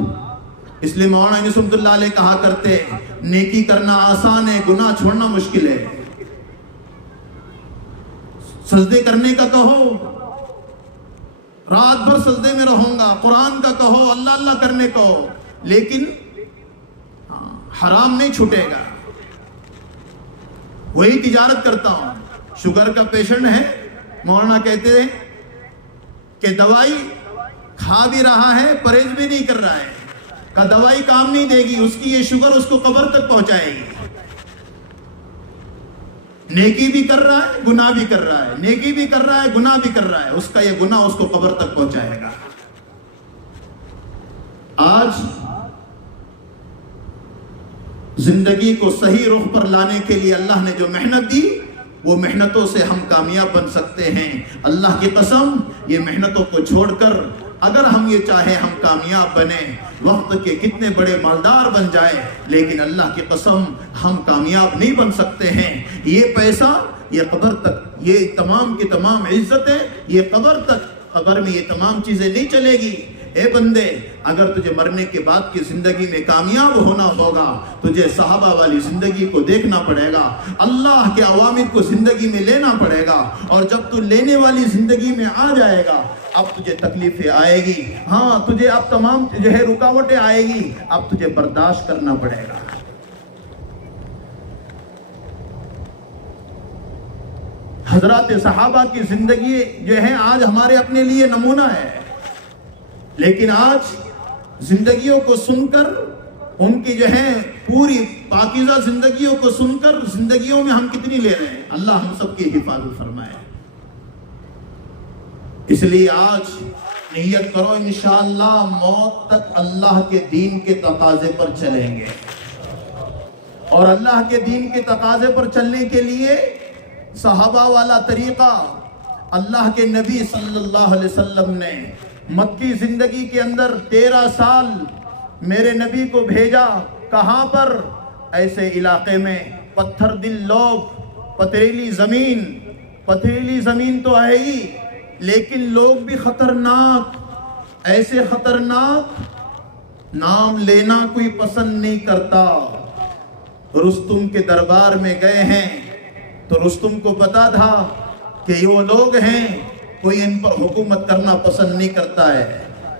اس لیے مولانا رحمۃ اللہ علیہ کہا کرتے نیکی کرنا آسان ہے, گناہ چھوڑنا مشکل ہے. سجدے کرنے کا کہو, رات بھر سجدے میں رہوں گا, قرآن کا کہو, اللہ اللہ کرنے کہو, لیکن حرام نہیں چھوٹے گا. وہی تجارت کرتا ہوں. شوگر کا پیشنٹ ہے, مولانا کہتے ہیں کہ دوائی کھا بھی رہا ہے پرہیز بھی نہیں کر رہا ہے، کا دوائی کام نہیں دے گی، اس کی یہ شوگر اس کو قبر تک پہنچائے گی۔ نیکی بھی کر رہا ہے گناہ بھی کر رہا ہے، نیکی بھی کر رہا ہے گناہ بھی کر رہا ہے، اس کا یہ گناہ اس کو قبر تک پہنچائے گا۔ آج زندگی کو صحیح رخ پر لانے کے لیے اللہ نے جو محنت دی، وہ محنتوں سے ہم کامیاب بن سکتے ہیں۔ اللہ کی قسم، یہ محنتوں کو چھوڑ کر اگر ہم یہ چاہیں ہم کامیاب بنیں، وقت کے کتنے بڑے مالدار بن جائیں، لیکن اللہ کی قسم ہم کامیاب نہیں بن سکتے ہیں۔ یہ پیسہ، یہ قبر تک، یہ تمام کی تمام عزتیں، یہ قبر تک، قبر میں یہ تمام چیزیں نہیں چلے گی۔ اے بندے، اگر تجھے مرنے کے بعد کی زندگی میں کامیاب ہونا ہوگا، تجھے صحابہ والی زندگی کو دیکھنا پڑے گا، اللہ کے اوامر کو زندگی میں لینا پڑے گا، اور جب تو لینے والی زندگی میں آ جائے گا، اب تجھے تکلیفیں آئے گی، ہاں تجھے اب تمام رکاوٹیں آئے گی، اب تجھے برداشت کرنا پڑے گا۔ حضرات صحابہ کی زندگی جو ہے آج ہمارے اپنے لیے نمونہ ہے، لیکن آج زندگیوں کو سن کر، ان کی جو ہے پوری پاکیزہ زندگیوں کو سن کر زندگیوں میں ہم کتنی لے رہے ہیں۔ اللہ ہم سب کی حفاظت فرمائے۔ اس لیے آج نیت کرو انشاءاللہ موت تک اللہ کے دین کے تقاضے پر چلیں گے، اور اللہ کے دین کے تقاضے پر چلنے کے لیے صحابہ والا طریقہ اللہ کے نبی صلی اللہ علیہ وسلم نے مکی زندگی کے اندر 13 سال میرے نبی کو بھیجا۔ کہاں پر؟ ایسے علاقے میں پتھر دل لوگ، پتھریلی زمین تو ہے ہی، لیکن لوگ بھی خطرناک، ایسے خطرناک، نام لینا کوئی پسند نہیں کرتا۔ رستم کے دربار میں گئے ہیں تو رستم کو پتا تھا کہ وہ لوگ ہیں، کوئی ان پر حکومت کرنا پسند نہیں کرتا ہے،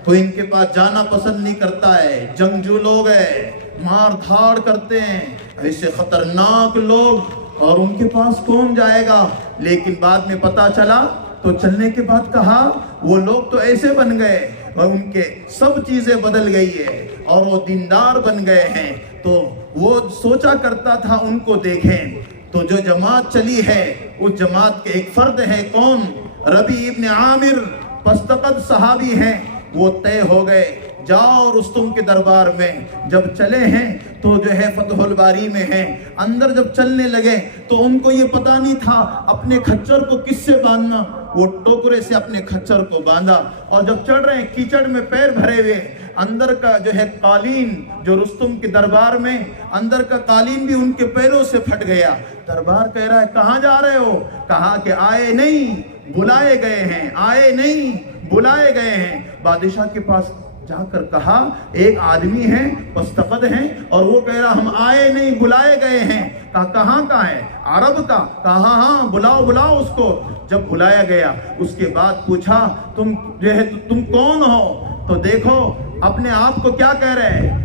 کوئی ان کے پاس جانا پسند نہیں کرتا ہے، جنگجو لوگ ہیں، مار دھاڑ کرتے ہیں، ایسے خطرناک لوگ، اور ان کے پاس کون جائے گا؟ لیکن بعد میں پتا چلا تو چلنے کے بعد کہا وہ لوگ تو ایسے بن گئے، اور ان کے سب چیزیں بدل گئی ہے، اور وہ دیندار بن گئے ہیں۔ تو وہ سوچا کرتا تھا ان کو دیکھیں، تو جو جماعت چلی ہے اس جماعت کے ایک فرد ہے، کون؟ ربیع ابن عامر، پستقد صحابی ہیں، وہ طے ہو گئے، جاؤ رستم کے دربار میں۔ جب چلے ہیں تو جو ہے فتح الباری میں ہیں، اندر جب چلنے لگے تو ان کو یہ پتا نہیں تھا اپنے کھچر کو کس سے باندھنا، وہ ٹوکرے سے اپنے کھچر کو باندھا، اور جب چڑھ رہے ہیں کیچڑ میں پیر بھرے ہوئے، اندر کا جو ہے قالین جو رستم کے دربار میں، اندر کا قالین بھی ان کے پیروں سے پھٹ گیا۔ دربار کہہ رہا ہے کہاں جا رہے ہو؟ کہا کہ آئے نہیں بلائے گئے ہیں، آئے نہیں بلائے گئے ہیں۔ بادشاہ کے پاس جا کر کہا ایک آدمی ہے پستقد ہیں، اور وہ کہہ رہا ہم آئے نہیں بلائے گئے ہیں۔ کہا کہاں کا ہے؟ عرب کا؟ کہا ہاں بلاؤ اس کو۔ جب بلایا گیا اس کے بعد پوچھا تم جو ہے تم کون ہو؟ تو دیکھو اپنے آپ کو کیا کہہ رہے ہیں،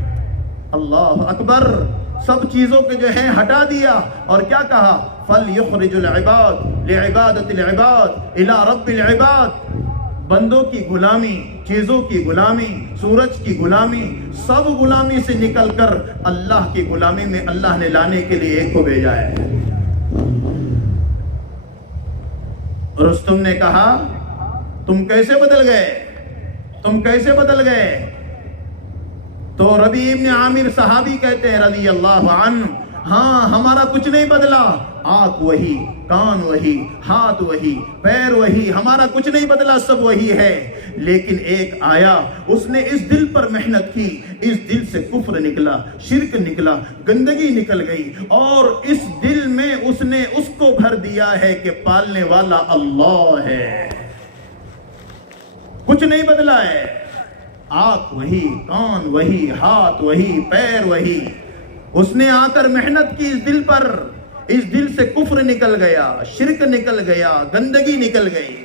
اللہ اکبر، سب چیزوں کے جو ہے ہٹا دیا، اور کیا کہا فَلْيُخْرِجُ الْعِبَادِ لِعِبَادَةِ الْعِبَادِ إِلَىٰ رَبِّ الْعِبَادِ۔ بندوں کی غلامی، چیزوں کی غلامی، سورج کی غلامی، سب غلامی سے نکل کر اللہ کی غلامی میں اللہ نے لانے کے لیے ایک کو بھیجا ہے۔ رستم نے کہا تم کیسے بدل گئے، تم کیسے بدل گئے؟ تو ربیع ابن عامر صحابی کہتے ہیں رضی اللہ عنہ، ہاں ہمارا کچھ نہیں بدلا، آنکھ وہی، کان وہی، ہاتھ وہی، پیر وہی، ہمارا کچھ نہیں بدلا، سب وہی ہے۔ لیکن ایک آیا، اس نے اس دل پر محنت کی، اس دل سے کفر نکلا، شرک نکلا، گندگی نکل گئی، اور اس دل میں اس نے اس کو بھر دیا ہے کہ پالنے والا اللہ ہے، کچھ نہیں بدلا ہے، آنکھ وہی، کان وہی، ہاتھ وہی، پیر وہی۔ اس نے آ کر محنت کی اس دل پر، اس دل سے کفر نکل گیا، شرک نکل گیا، گندگی نکل گئی۔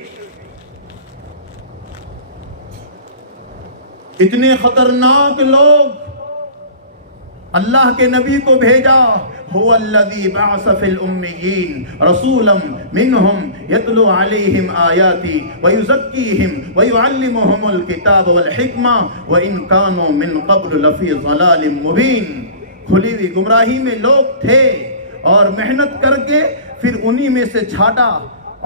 اتنے خطرناک لوگ اللہ کے نبی کو بھیجا، هو الذي بعث في الأميين رسولا منهم يتلو عليهم آياتي ويزكيهم ويعلمهم الكتاب والحكمة وإن كانوا من قبل لفي ضلال مبين. کھلی ہوئی گمراہی میں لوگ تھے اور محنت کر کے پھر انہی میں سے چھاٹا.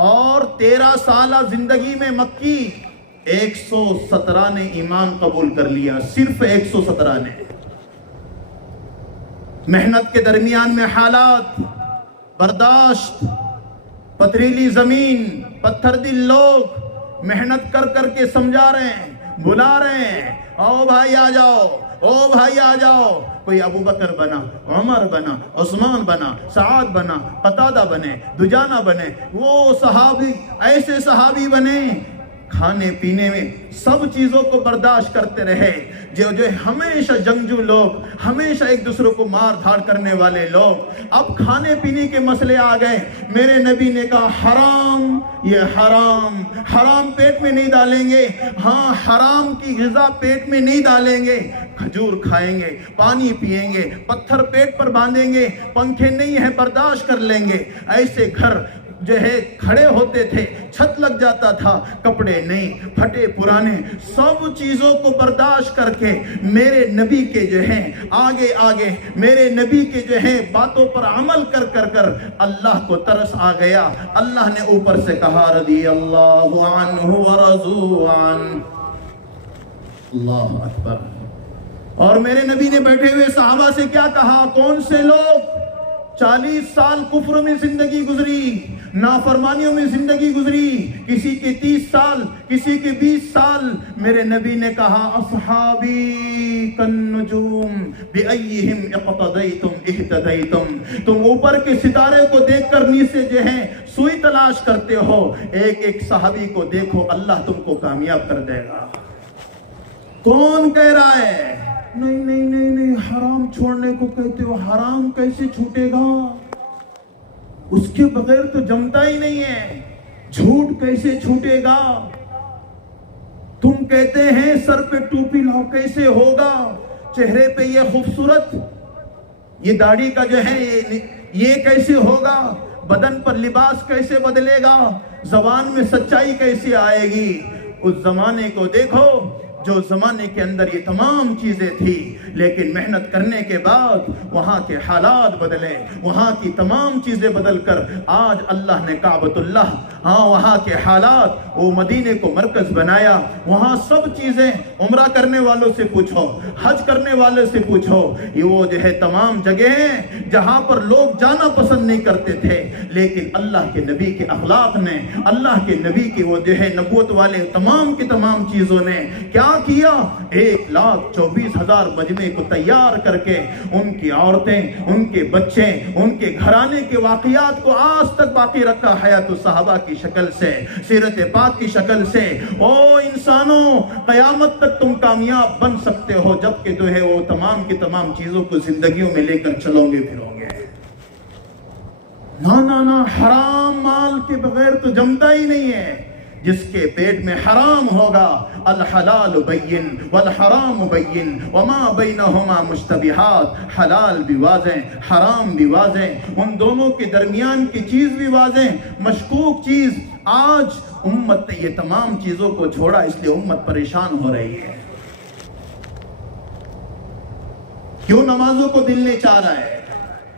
اور 13 سالہ زندگی میں مکی 117 نے ایمان قبول کر لیا. صرف 117 نے. محنت کے درمیان میں حالات، برداشت، پتھریلی زمین، پتھر دل لوگ محنت کر کر کے سمجھا رہے ہیں، بلا رہے ہیں، او بھائی آ جاؤ، او بھائی آ جاؤ. کوئی ابو بکر بنا، عمر بنا، عثمان بنا، سعد بنا، قتادہ بنے، دجانہ بنے. وہ صحابی ایسے صحابی بنے کھانے پینے میں سب چیزوں کو برداشت کرتے رہے. جو ہمیشہ جنگجو لوگ، ہمیشہ ایک دوسرے کو مار دھاڑ کرنے والے لوگ، اب کھانے پینے کے مسئلے آ گئے. میرے نبی نے کہا حرام، یہ حرام، حرام پیٹ میں نہیں ڈالیں گے. ہاں حرام کی غذا پیٹ میں نہیں ڈالیں گے. کھجور کھائیں گے، پانی پیئیں گے، پتھر پیٹ پر باندھیں گے، پنکھے نہیں ہیں برداشت کر لیں گے. ایسے گھر جو ہے کھڑے ہوتے تھے، چھت لگ جاتا تھا، کپڑے نہیں، پھٹے پرانے، سب چیزوں کو برداشت کر کے میرے نبی کے جو ہیں آگے آگے، میرے نبی کے جو ہیں باتوں پر عمل کر کر کر اللہ کو ترس آ گیا. اللہ نے اوپر سے کہا رضی اللہ عنہ ورضوا عنہ. اللہ اکبر. اور میرے نبی نے بیٹھے ہوئے صحابہ سے کیا کہا؟ کون سے لوگ 40 سال کفر میں زندگی گزری، نافرمانیوں میں زندگی گزری، کسی کے 30 سال، کسی کے 20 سال. میرے نبی نے کہا اصحابی کالنجوم بأیہم اقتدیتم اہتدیتم. تم اوپر کے ستارے کو دیکھ کر نیچے جو ہیں سوئی تلاش کرتے ہو، ایک ایک صحابی کو دیکھو، اللہ تم کو کامیاب کر دے گا. کون کہہ رہا ہے نہیں نہیں نہیں نہیں حرام چھوڑنے کو کہتے ہو؟ حرام کیسے چھوٹے گا؟ اس کے بغیر تو جمتا ہی نہیں ہے. جھوٹ کیسے چھوٹے گا؟ تم کہتے ہیں سر پہ ٹوپی لاؤ، کیسے ہوگا؟ چہرے پہ یہ خوبصورت، یہ داڑھی کا جو ہے یہ کیسے ہوگا؟ بدن پر لباس کیسے بدلے گا؟ زبان میں سچائی کیسے آئے گی؟ اس زمانے کو دیکھو جو زمانے کے اندر یہ تمام چیزیں تھی، لیکن محنت کرنے کے بعد وہاں کے حالات بدلے، وہاں کی تمام چیزیں بدل کر آج اللہ نے کعبۃ اللہ، ہاں وہاں کے حالات، وہ مدینے کو مرکز بنایا. وہاں سب چیزیں، عمرہ کرنے والوں سے پوچھو، حج کرنے والوں سے پوچھو، یہ وہ جو ہے تمام جگہیں جہاں پر لوگ جانا پسند نہیں کرتے تھے، لیکن اللہ کے نبی کے اخلاق نے، اللہ کے نبی کے وہ جو ہے نبوت والے تمام کی تمام چیزوں نے کیا کیا؟ 1,24,000 مجمع کو تیار کر کے ان کی عورتیں، ان کے بچے، ان کے گھرانے کے واقعات کو آج تک باقی رکھا، حیات الصحابہ کی شکل سے، سیرت پاک کی شکل سے. او انسانوں، قیامت تک تم کامیاب بن سکتے ہو جبکہ جو ہے وہ تمام کی تمام چیزوں کو زندگیوں میں لے کر چلو گے پھرو گے. نہ حرام مال کے بغیر تو جمتا ہی نہیں ہے. جس کے پیٹ میں حرام ہوگا، الحلال بین والحرام بین وما بینہما مشتبہات. حلال بھی واضح، حرام بھی واضح، ان دونوں کے درمیان کی چیز بھی واضح. مشکوک چیز، آج امت نے یہ تمام چیزوں کو چھوڑا، اس لیے امت پریشان ہو رہی ہے. کیوں نمازوں کو دل نہیں چاہ رہا ہے؟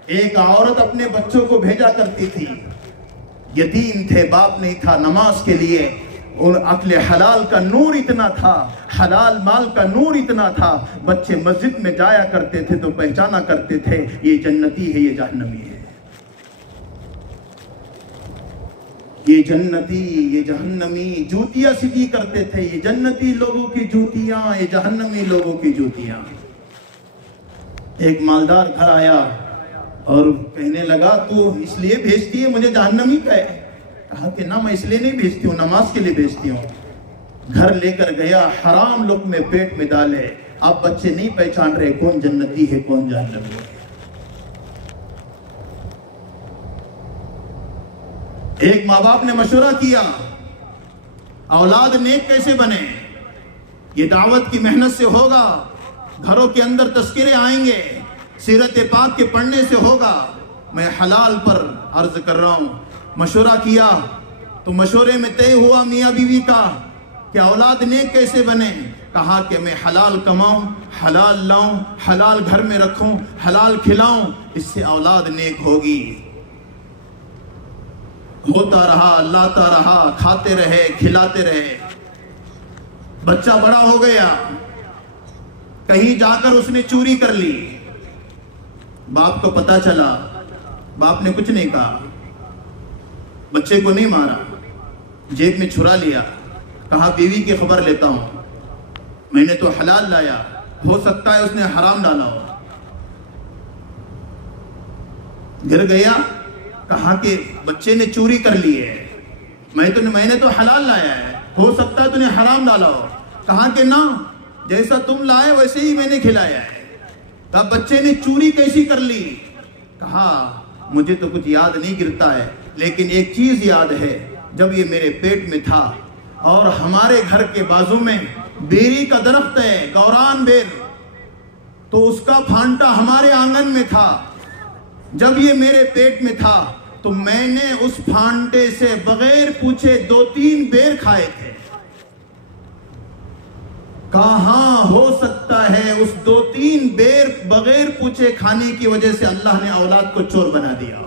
ایک عورت اپنے بچوں کو بھیجا کرتی تھی، یتیم تھے، باپ نہیں تھا، نماز کے لیے. اور عقل حلال کا نور اتنا تھا، حلال مال کا نور اتنا تھا، بچے مسجد میں جایا کرتے تھے تو پہچانا کرتے تھے یہ جنتی ہے، یہ جہنمی ہے، یہ جنتی، یہ جہنمی. جوتیاں سیدھی کرتے تھے، یہ جنتی لوگوں کی جوتیاں، یہ جہنمی لوگوں کی جوتیاں. ایک مالدار گھر آیا اور کہنے لگا تو اس لیے بھیجتی ہے مجھے جہنمی کا ہے؟ کہا کہ نہ، میں اس لیے نہیں بھیجتی ہوں، نماز کے لیے بھیجتی ہوں. گھر لے کر گیا، حرام لقمے پیٹ میں ڈالے. اب بچے نہیں پہچان رہے کون جنتی ہے کون جہنمی ہے. ایک ماں باپ نے مشورہ کیا اولاد نیک کیسے بنے. یہ دعوت کی محنت سے ہوگا، گھروں کے اندر تذکرے آئیں گے، سیرت پاک کے پڑھنے سے ہوگا. میں حلال پر عرض کر رہا ہوں. مشورہ کیا تو مشورے میں طے ہوا میاں بیوی کا کہ اولاد نیک کیسے بنے. کہا کہ میں حلال کماؤں, حلال لاؤں, حلال گھر میں رکھوں, حلال کھلاؤں, اس سے اولاد نیک ہوگی. ہوتا رہا, لاتا رہا, کھاتے رہے, کھلاتے رہے. بچہ بڑا ہو گیا, کہیں جا کر اس نے چوری کر لی. باپ کو پتا چلا, باپ نے کچھ نہیں کہا, بچے کو نہیں مارا, جیب میں چھرا لیا. کہا بیوی کی خبر لیتا ہوں, میں نے تو حلال لایا, ہو سکتا ہے اس نے حرام ڈالا ہو. گھر گیا, کہا کہ بچے نے چوری کر لی ہے, میں نے تو حلال لایا ہے, ہو سکتا ہے تو نے حرام ڈالا ہو. کہا کہ نہ, جیسا تم لائے ویسے ہی میں نے کھلایا ہے. کہا بچے نے چوری کیسی کر لی. کہا مجھے تو کچھ یاد نہیں گرتا ہے, لیکن ایک چیز یاد ہے, جب یہ میرے پیٹ میں تھا اور ہمارے گھر کے بازو میں بیری کا درخت ہے, گوران بیر, تو اس کا پھانٹا ہمارے آنگن میں تھا. جب یہ میرے پیٹ میں تھا تو میں نے اس پھانٹے سے بغیر پوچھے 2-3 بیر کھائے تھے. کہاں ہو سکتا ہے اس 2-3 بیر بغیر پوچھے کھانے کی وجہ سے اللہ نے اولاد کو چور بنا دیا.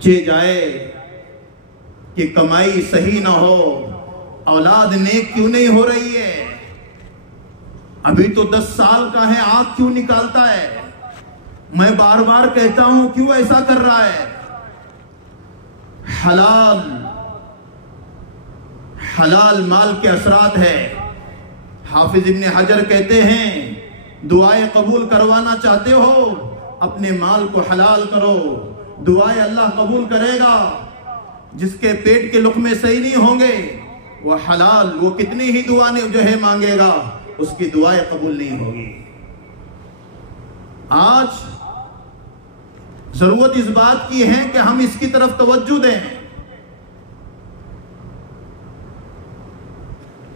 چے جائے کہ کمائی صحیح نہ ہو, اولاد نیک کیوں نہیں ہو رہی ہے. ابھی تو 10 سال کا ہے, آنکھ کیوں نکالتا ہے. میں بار بار کہتا ہوں کیوں ایسا کر رہا ہے. حلال مال کے اثرات ہے. حافظ ابن حجر کہتے ہیں دعائیں قبول کروانا چاہتے ہو, اپنے مال کو حلال کرو, دعائیں اللہ قبول کرے گا. جس کے پیٹ کے لقمے صحیح نہیں ہوں گے وہ حلال, وہ کتنی ہی دعائیں جو ہے مانگے گا, اس کی دعائیں قبول نہیں ہوگی. آج ضرورت اس بات کی ہے کہ ہم اس کی طرف توجہ دیں.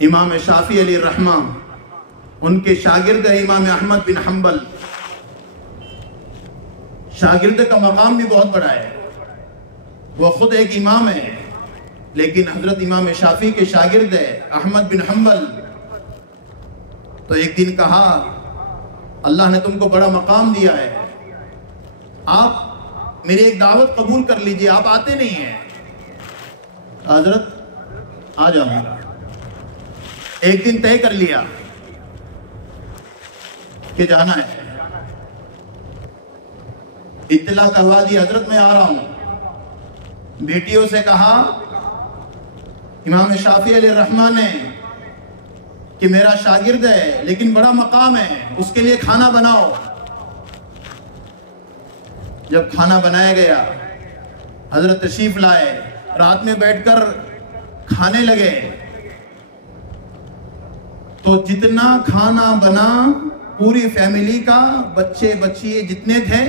امام شافعی علیہ الرحمہ, ان کے شاگرد امام احمد بن حنبل. شاگرد کا مقام بھی بہت بڑا ہے, وہ خود ایک امام ہے, لیکن حضرت امام شافعی کے شاگرد ہے احمد بن حنبل. تو ایک دن کہا اللہ نے تم کو بڑا مقام دیا ہے, آپ میری ایک دعوت قبول کر لیجئے, آپ آتے نہیں ہیں. حضرت آ جاؤں گا. ایک دن طے کر لیا کہ جانا ہے. اطلاع کروا دی حضرت میں آ رہا ہوں. بیٹیوں سے کہا امام شافعی علیہ الرحمہ نے کہ میرا شاگرد ہے لیکن بڑا مقام ہے, اس کے لیے کھانا بناؤ. جب کھانا بنایا گیا, حضرت تشریف لائے, رات میں بیٹھ کر کھانے لگے. تو جتنا کھانا بنا پوری فیملی کا, بچے بچی جتنے تھے,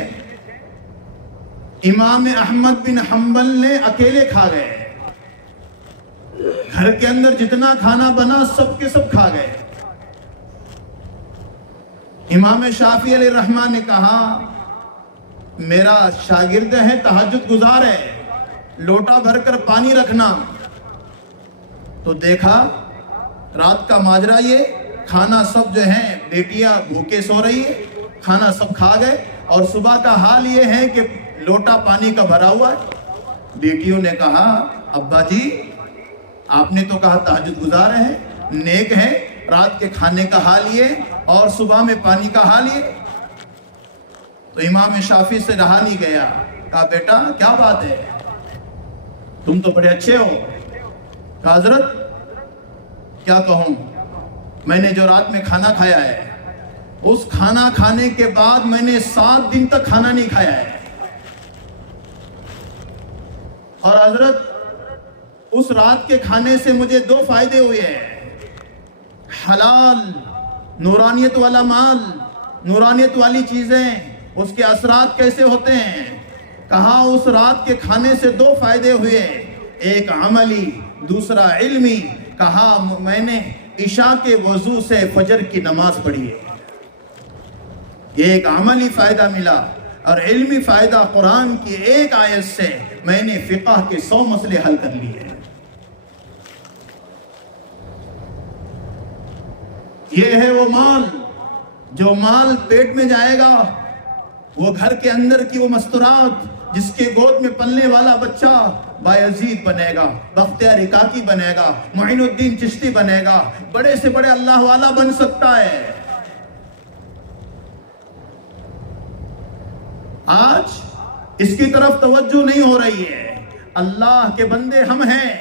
امام احمد بن حنبل نے اکیلے کھا گئے. گھر کے اندر جتنا کھانا بنا سب کے سب کھا گئے. امام شافعی علیہ الرحمہ نے کہا میرا شاگرد ہے, تہجد گزار ہے, لوٹا بھر کر پانی رکھنا. تو دیکھا رات کا ماجرا, یہ کھانا سب جو ہیں بیٹیاں بھوکے سو رہی ہے, کھانا سب کھا گئے, اور صبح کا حال یہ ہے کہ لوٹا پانی کا بھرا ہوا ہے. بیٹیوں نے کہا ابا جی آپ نے تو کہا تہجد گزار ہے, نیک ہے, رات کے کھانے کا حال یہ اور صبح میں پانی کا حال یہ. تو امام شافعی سے رہا نہیں گیا, کہا بیٹا کیا بات ہے, تم تو بڑے اچھے ہو. کہا حضرت کیا کہوں, میں نے جو رات میں کھانا کھایا ہے, اس کھانا کھانے کے بعد میں نے 7 دن تک کھانا نہیں کھایا ہے. اور حضرت اس رات کے کھانے سے مجھے 2 فائدے ہوئے ہیں. حلال نورانیت والا مال, نورانیت والی چیزیں, اس کے اثرات کیسے ہوتے ہیں. کہا اس رات کے کھانے سے 2 فائدے ہوئے, ایک عملی دوسرا علمی. کہا میں نے عشاء کے وضو سے فجر کی نماز پڑھی ہے. ایک عملی فائدہ ملا اور علمی فائدہ قرآن کی ایک آیت سے میں نے فقہ کے 100 مسئلے حل کر لیے. یہ ہے وہ مال جو مال پیٹ میں جائے گا، وہ گھر کے اندر کی وہ مستورات جس کے گود میں پلنے والا بچہ بایزید بنے گا، بختیار کاکی بنے گا، معین الدین چشتی بنے گا، بڑے سے بڑے اللہ والا بن سکتا ہے. آج اس کی طرف توجہ نہیں ہو رہی ہے. اللہ کے بندے ہم ہیں،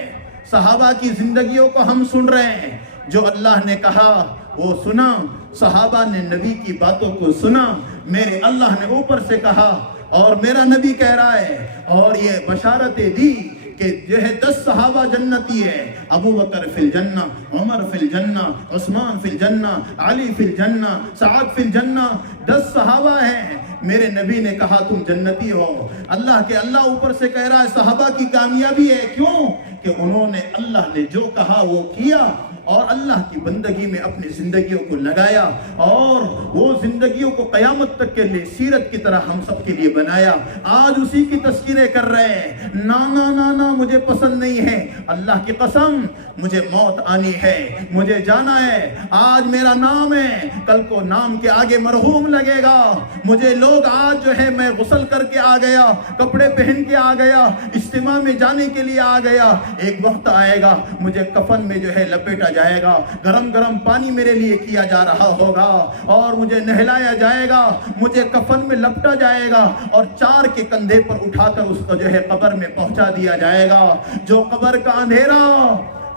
صحابہ کی زندگیوں کو ہم سن رہے ہیں. جو اللہ نے کہا وہ سنا، صحابہ نے نبی کی باتوں کو سنا، میرے اللہ نے اوپر سے کہا اور میرا نبی کہہ رہا ہے، اور یہ بشارتیں دی کہ جو ہے 10 صحابہ جنتی ہے. ابو بکر فی الجنہ، عمر فی الجنہ، عثمان فی الجنہ، علی فی الجنہ، سعد فی الجنہ. 10 صحابہ ہیں. میرے نبی نے کہا تم جنتی ہو. اللہ اوپر سے کہہ رہا ہے صحابہ کی کامیابی ہے. کیوں؟ کہ انہوں نے اللہ نے جو کہا وہ کیا اور اللہ کی بندگی میں اپنی زندگیوں کو لگایا، اور وہ زندگیوں کو قیامت تک کے لیے سیرت کی طرح ہم سب کے لیے بنایا. آج اسی کی تذکرے کر رہے ہیں. نا مجھے پسند نہیں ہے. اللہ کی قسم مجھے موت آنی ہے، مجھے جانا ہے. آج میرا نام ہے، کل کو نام کے آگے مرحوم لگے گا. مجھے لوگ آج جو ہے میں غسل کر کے آ گیا، کپڑے پہن کے آ گیا، اجتماع میں جانے کے لیے آ گیا. ایک وقت آئے گا مجھے کفن میں جو ہے لپیٹا جائے گا، گرم پانی میرے لیے کیا جا رہا ہوگا اور مجھے نہلایا جائے گا، مجھے کفن میں لپٹا جائے گا اور 4 کے کندھے پر اٹھا کر اس کو جو ہے قبر میں پہنچا دیا جائے گا. جو قبر کا اندھیرا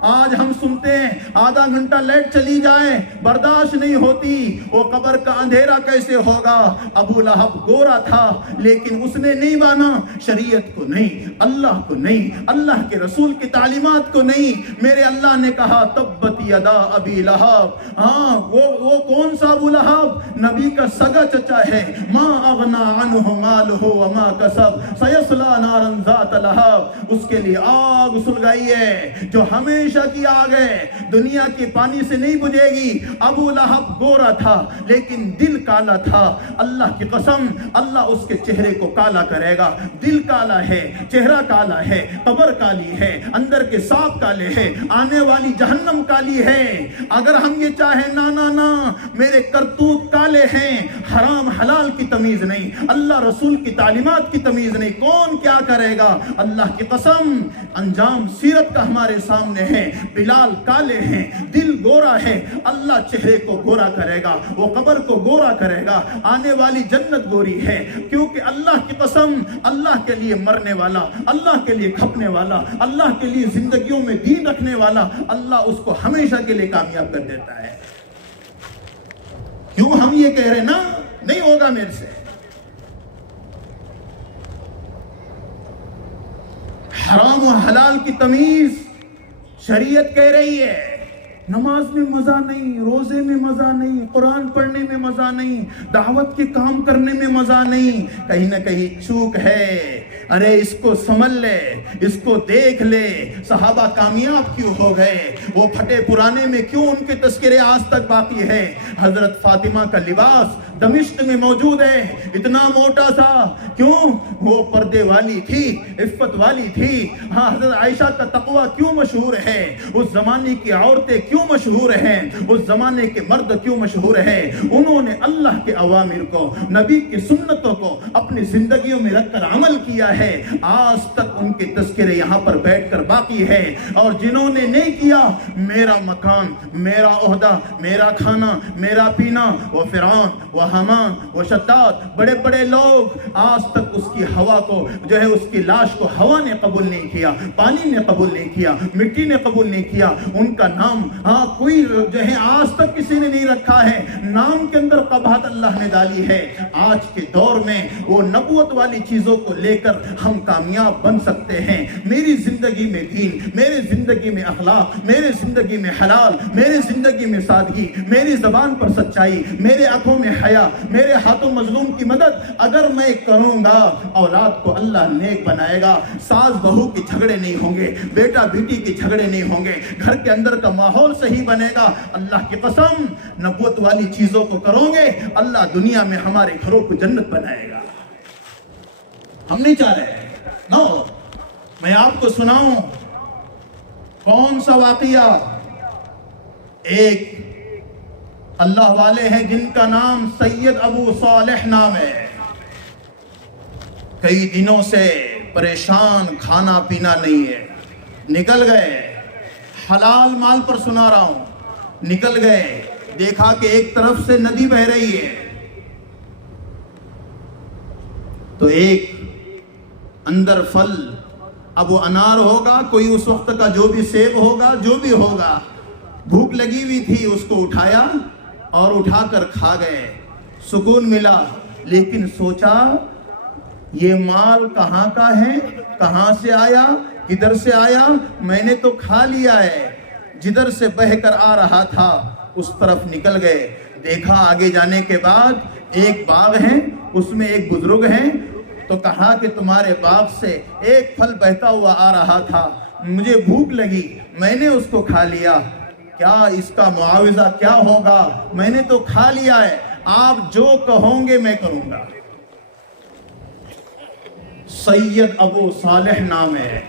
آج ہم سنتے ہیں آدھا گھنٹہ لیٹ چلی جائے برداشت نہیں ہوتی. وہ قبر کا اندھیرا کیسے ہوگا؟ ابو لہب گورا تھا لیکن اس نے نہیں مانا شریعت کو نہیں، اللہ کو نہیں، اللہ کے رسول کی تعلیمات کو نہیں. میرے اللہ نے کہا تبت یدا ابی لہب. ہاں وہ کون سا ابو لہب؟ نبی کا سگا چچا ہے. ما اغنا عنہ مالہ وما کسب سیصلی نارا ذات لہب. اس کے لیے آگ سلگائی ہے جو ہمیشہ کی آگ ہے، دنیا کے پانی سے نہیں بجھے گی. ابو لہب گورا تھا لیکن دل کالا تھا. اللہ کی قسم اللہ اس کے چہرے کو کالا کرے گا. دل کالا ہے، چہرہ کالا ہے، قبر کالی ہے، اندر کے سانپ کالے ہیں، آنے والی جہنم کالی ہے. اگر ہم یہ چاہیں نا میرے کرتوت کالے ہیں، حرام حلال کی تمیز نہیں، اللہ رسول کی تعلیمات کی تمیز نہیں، کون کیا کرے گا؟ اللہ کی قسم انجام سیرت کا ہمارے سامنے ہے. بلال کالے ہیں، دل گورا ہے، اللہ چہرے کو گورا کرے گا، وہ قبر کو گورا کرے گا. آنے والی جنت گوری ہے کیونکہ اللہ کی قسم اللہ کے لیے مرنے والا، اللہ کے لیے کھپنے والا، اللہ کے لیے زندگیوں میں دین رکھنے والا، اللہ اس کو ہمیشہ کے لیے کامیاب کر دیتا ہے. کیوں ہم یہ کہہ رہے نا نہیں ہوگا میرے سے؟ حرام اور حلال کی تمیز شریعت کہہ رہی ہے. نماز میں مزہ نہیں، روزے میں مزہ نہیں، قرآن پڑھنے میں مزہ نہیں، دعوت کے کام کرنے میں مزہ نہیں. کہیں نہ کہیں چوک ہے. ارے اس کو سمجھ لے، اس کو دیکھ لے. صحابہ کامیاب کیوں ہو گئے؟ وہ پھٹے پرانے میں کیوں ان کے تذکرے آج تک باقی ہے؟ حضرت فاطمہ کا لباس دمشق میں موجود ہے، اتنا موٹا تھا. کیوں؟ وہ پردے والی تھی، عفت والی تھی. ہاں، حضرت عائشہ کا تقوی کیوں مشہور ہے؟ اس زمانے کی عورتیں کیوں مشہور ہیں؟ اس زمانے کے مرد کیوں مشہور ہیں؟ انہوں نے اللہ کے اوامر کو، نبی کی سنتوں کو اپنی زندگیوں میں رکھ کر عمل کیا ہے. آج تک ان کے تذکرے یہاں پر بیٹھ کر باقی ہے. اور جنہوں نے نہیں کیا، میرا مکان، میرا عہدہ، میرا کھانا، میرا پینا، وہ فرعون، وہ حامان، وہ شداد، بڑے بڑے لوگ آج تک اس کی ہوا کو جو ہے اس کی لاش کو ہوا نے قبول نہیں کیا، پانی نے قبول نہیں کیا، مٹی نے قبول نہیں کیا. ان کا نام کوئی جو ہے آج تک کسی نے نہیں رکھا ہے. نام کے اندر قباحت اللہ نے ڈالی ہے. آج کے دور میں وہ نبوت والی چیزوں کو لے کر مدد ہم کامیاب بن سکتے ہیں۔ میری زندگی میں دین، میرے زندگی میں اخلاق، میرے زندگی میں حلال، میرے زندگی میں سادگی، میری زبان پر سچائی، میرے آنکھوں میں حیا، میرے ہاتھوں مظلوم کی مدد اگر میں کروں گا، اولاد کو اللہ نیک بنائے گا۔ ساس بہو کے جھگڑے نہیں ہوں گے، بیٹا بیٹی کے جھگڑے نہیں ہوں گے، گھر کے اندر کا ماحول صحیح بنے گا۔ اللہ کی قسم نبوت والی چیزوں کو کرو گے، اللہ دنیا میں ہمارے گھروں کو جنت بنائے گا۔ ہم نہیں چاہ رہے نو۔ میں آپ کو سناؤں کون سا واقعہ؟ ایک اللہ والے ہیں جن کا نام سید ابو صالح نام ہے، کئی دنوں سے پریشان، کھانا پینا نہیں ہے، نکل گئے، حلال مال پر سنا رہا ہوں، نکل گئے، دیکھا کہ ایک طرف سے ندی بہ رہی ہے، تو ایک اندر پھل، اب وہ انار ہوگا، کوئی اس وقت کا جو بھی سیب ہوگا، جو بھی ہوگا، بھوک لگی ہوئی تھی، اس کو اٹھایا اور اٹھا کر کھا گئے، سکون ملا۔ لیکن سوچا یہ مال کہاں کا ہے، کہاں سے آیا، کدھر سے آیا، میں نے تو کھا لیا ہے۔ جدھر سے بہہ کر آ رہا تھا اس طرف نکل گئے، دیکھا آگے جانے کے بعد ایک باغ ہے، اس میں ایک بزرگ ہیں، تو کہا کہ تمہارے باغ سے ایک پھل بہتا ہوا آ رہا تھا، مجھے بھوک لگی، میں نے اس کو کھا لیا، کیا اس کا معاوضہ کیا ہوگا، میں نے تو کھا لیا ہے، آپ جو کہوں گے میں کروں گا۔ سید ابو صالح نام ہے،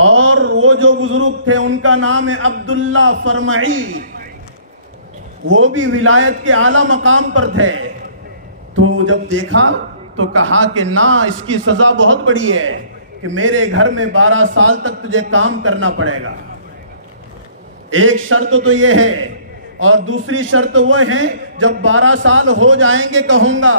اور وہ جو بزرگ تھے ان کا نام ہے عبداللہ فرمعی، وہ بھی ولایت کے اعلیٰ مقام پر تھے۔ تو جب دیکھا تو کہا کہ نہ، اس کی سزا بہت بڑی ہے کہ میرے گھر میں 12 سال تک تجھے کام کرنا پڑے گا۔ ایک شرط تو یہ ہے، اور دوسری شرط وہ ہے جب 12 سال ہو جائیں گے کہوں گا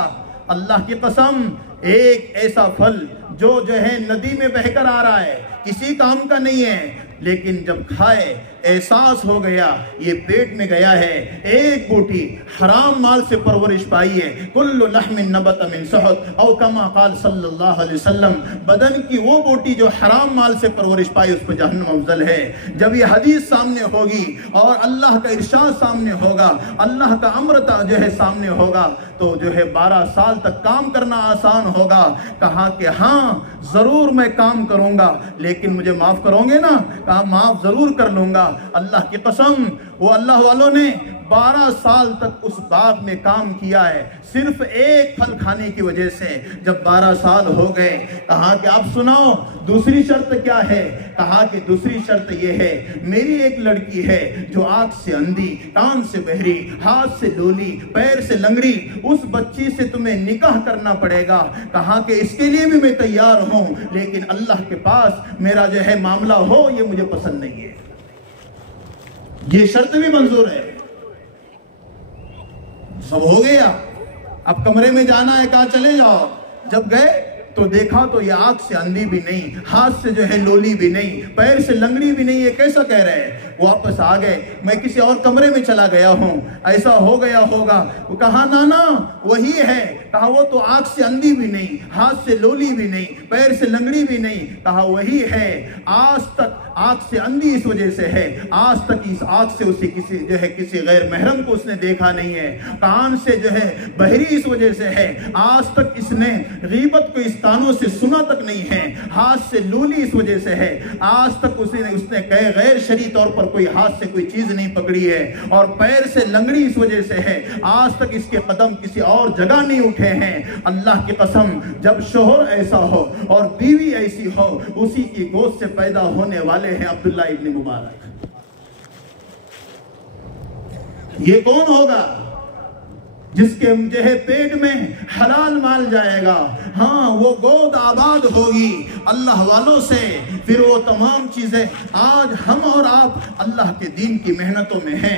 اللہ کی قسم ایک ایسا پھل جو ہے ندی میں بہہ کر آ رہا ہے، کسی کام کا نہیں ہے، لیکن جب کھائے احساس ہو گیا یہ پیٹ میں گیا ہے، ایک بوٹی حرام مال سے پرورش پائی ہے، کل لحم نبت من سحت او کما قال صلی اللہ علیہ وسلم، بدن کی وہ بوٹی جو حرام مال سے پرورش پائی اس پر جہنم افضل ہے۔ جب یہ حدیث سامنے ہوگی اور اللہ کا ارشاد سامنے ہوگا، اللہ کا امر سامنے ہوگا، تو 12 سال تک کام کرنا آسان ہوگا۔ کہا کہ ہاں ضرور میں کام کروں گا، لیکن مجھے معاف کرو گے نا؟ کہا معاف ضرور کر لوں گا۔ اللہ کی قسم وہ اللہ والوں نے 12 سال تک اس باغ میں کام کیا ہے، صرف ایک پھل کھانے کی وجہ سے۔ جب 12 سال ہو گئے، کہا کہ اب سناؤ دوسری شرط کیا ہے؟ کہا کہ دوسری شرط یہ ہے، میری ایک لڑکی ہے جو آنکھ سے اندھی، کان سے بہری، ہاتھ سے لولی، پیر سے لنگڑی، اس بچی سے تمہیں نکاح کرنا پڑے گا۔ کہا کہ اس کے لیے بھی میں تیار ہوں، لیکن اللہ کے پاس میرا معاملہ ہو یہ مجھے پسند نہیں ہے۔ یہ شرط بھی منظور ہے۔ سب ہو گیا، اب کمرے میں جانا ہے، کہا چلے جاؤ۔ جب گئے تو دیکھا تو یہ آنکھ سے اندھی بھی نہیں، ہاتھ سے لولی بھی نہیں، پیر سے لنگڑی بھی نہیں، یہ کیسا کہہ رہے ہیں؟ واپس آ گئے، میں کسی اور کمرے میں چلا گیا ہوں، ایسا ہو گیا ہوگا۔ وہ کہا نا وہی ہے۔ کہا وہ تو آنکھ سے اندھی بھی نہیں، ہاتھ سے لولی بھی نہیں، پیر سے لنگڑی بھی نہیں۔ کہا وہی ہے، آج تک آنکھ سے اندھی اس وجہ سے ہے، آج تک اس آنکھ سے اسے کسی غیر محرم کو اس نے دیکھا نہیں ہے، کان سے بہری اس وجہ سے ہے، آج تک اس نے غیبت کو اس کانوں سے سنا تک نہیں ہے، ہاتھ سے لولی اس وجہ سے ہے، آج تک اس نے کہے غیر شرعی طور پر کوئی ہاتھ سے کوئی چیز نہیں پکڑی ہے، اور پیر سے لنگڑی اس وجہ سے ہے، آج تک اس کے قدم کسی اور جگہ نہیں اٹھے ہیں۔ اللہ کی قسم جب شوہر ایسا ہو اور بیوی ایسی ہو، اسی کی گود سے پیدا ہونے والے ہیں عبداللہ ابن مبارک۔ یہ کون ہوگا جس کے پیٹ میں حلال مال جائے گا؟ ہاں وہ گود آباد ہوگی اللہ والوں سے، پھر وہ تمام چیزیں۔ آج ہم اور آپ اللہ کے دین کی محنتوں میں ہیں،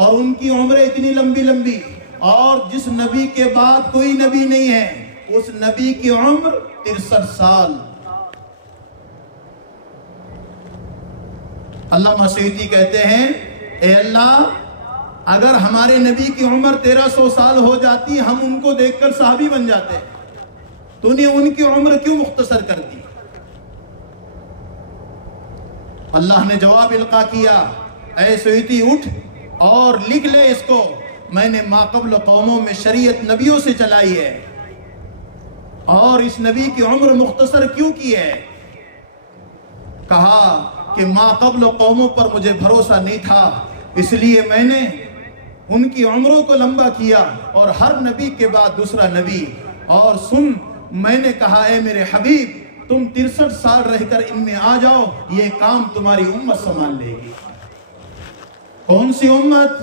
اور ان کی عمریں اتنی لمبی لمبی، اور جس نبی کے بعد کوئی نبی نہیں ہے اس نبی کی عمر 63 سال۔ علامہ سیوطی کہتے ہیں اے اللہ اگر ہمارے نبی کی عمر 1300 سال ہو جاتی ہم ان کو دیکھ کر صحابی بن جاتے، تو نے ان کی عمر کیوں مختصر کر دی؟ اللہ نے جواب القا کیا، اے سیوطی اٹھ اور لکھ لے اس کو، میں نے ما قبل قوموں میں شریعت نبیوں سے چلائی ہے، اور اس نبی کی عمر مختصر کیوں کی ہے؟ کہا کہ ما قبل قوموں پر مجھے بھروسہ نہیں تھا، اس لیے میں نے ان کی عمروں کو لمبا کیا، اور ہر نبی کے بعد دوسرا نبی۔ اور سن، میں نے کہا اے میرے حبیب تم 63 سال رہ کر ان میں آ جاؤ، یہ کام تمہاری امت سنبھال لے گی۔ کون سی امت؟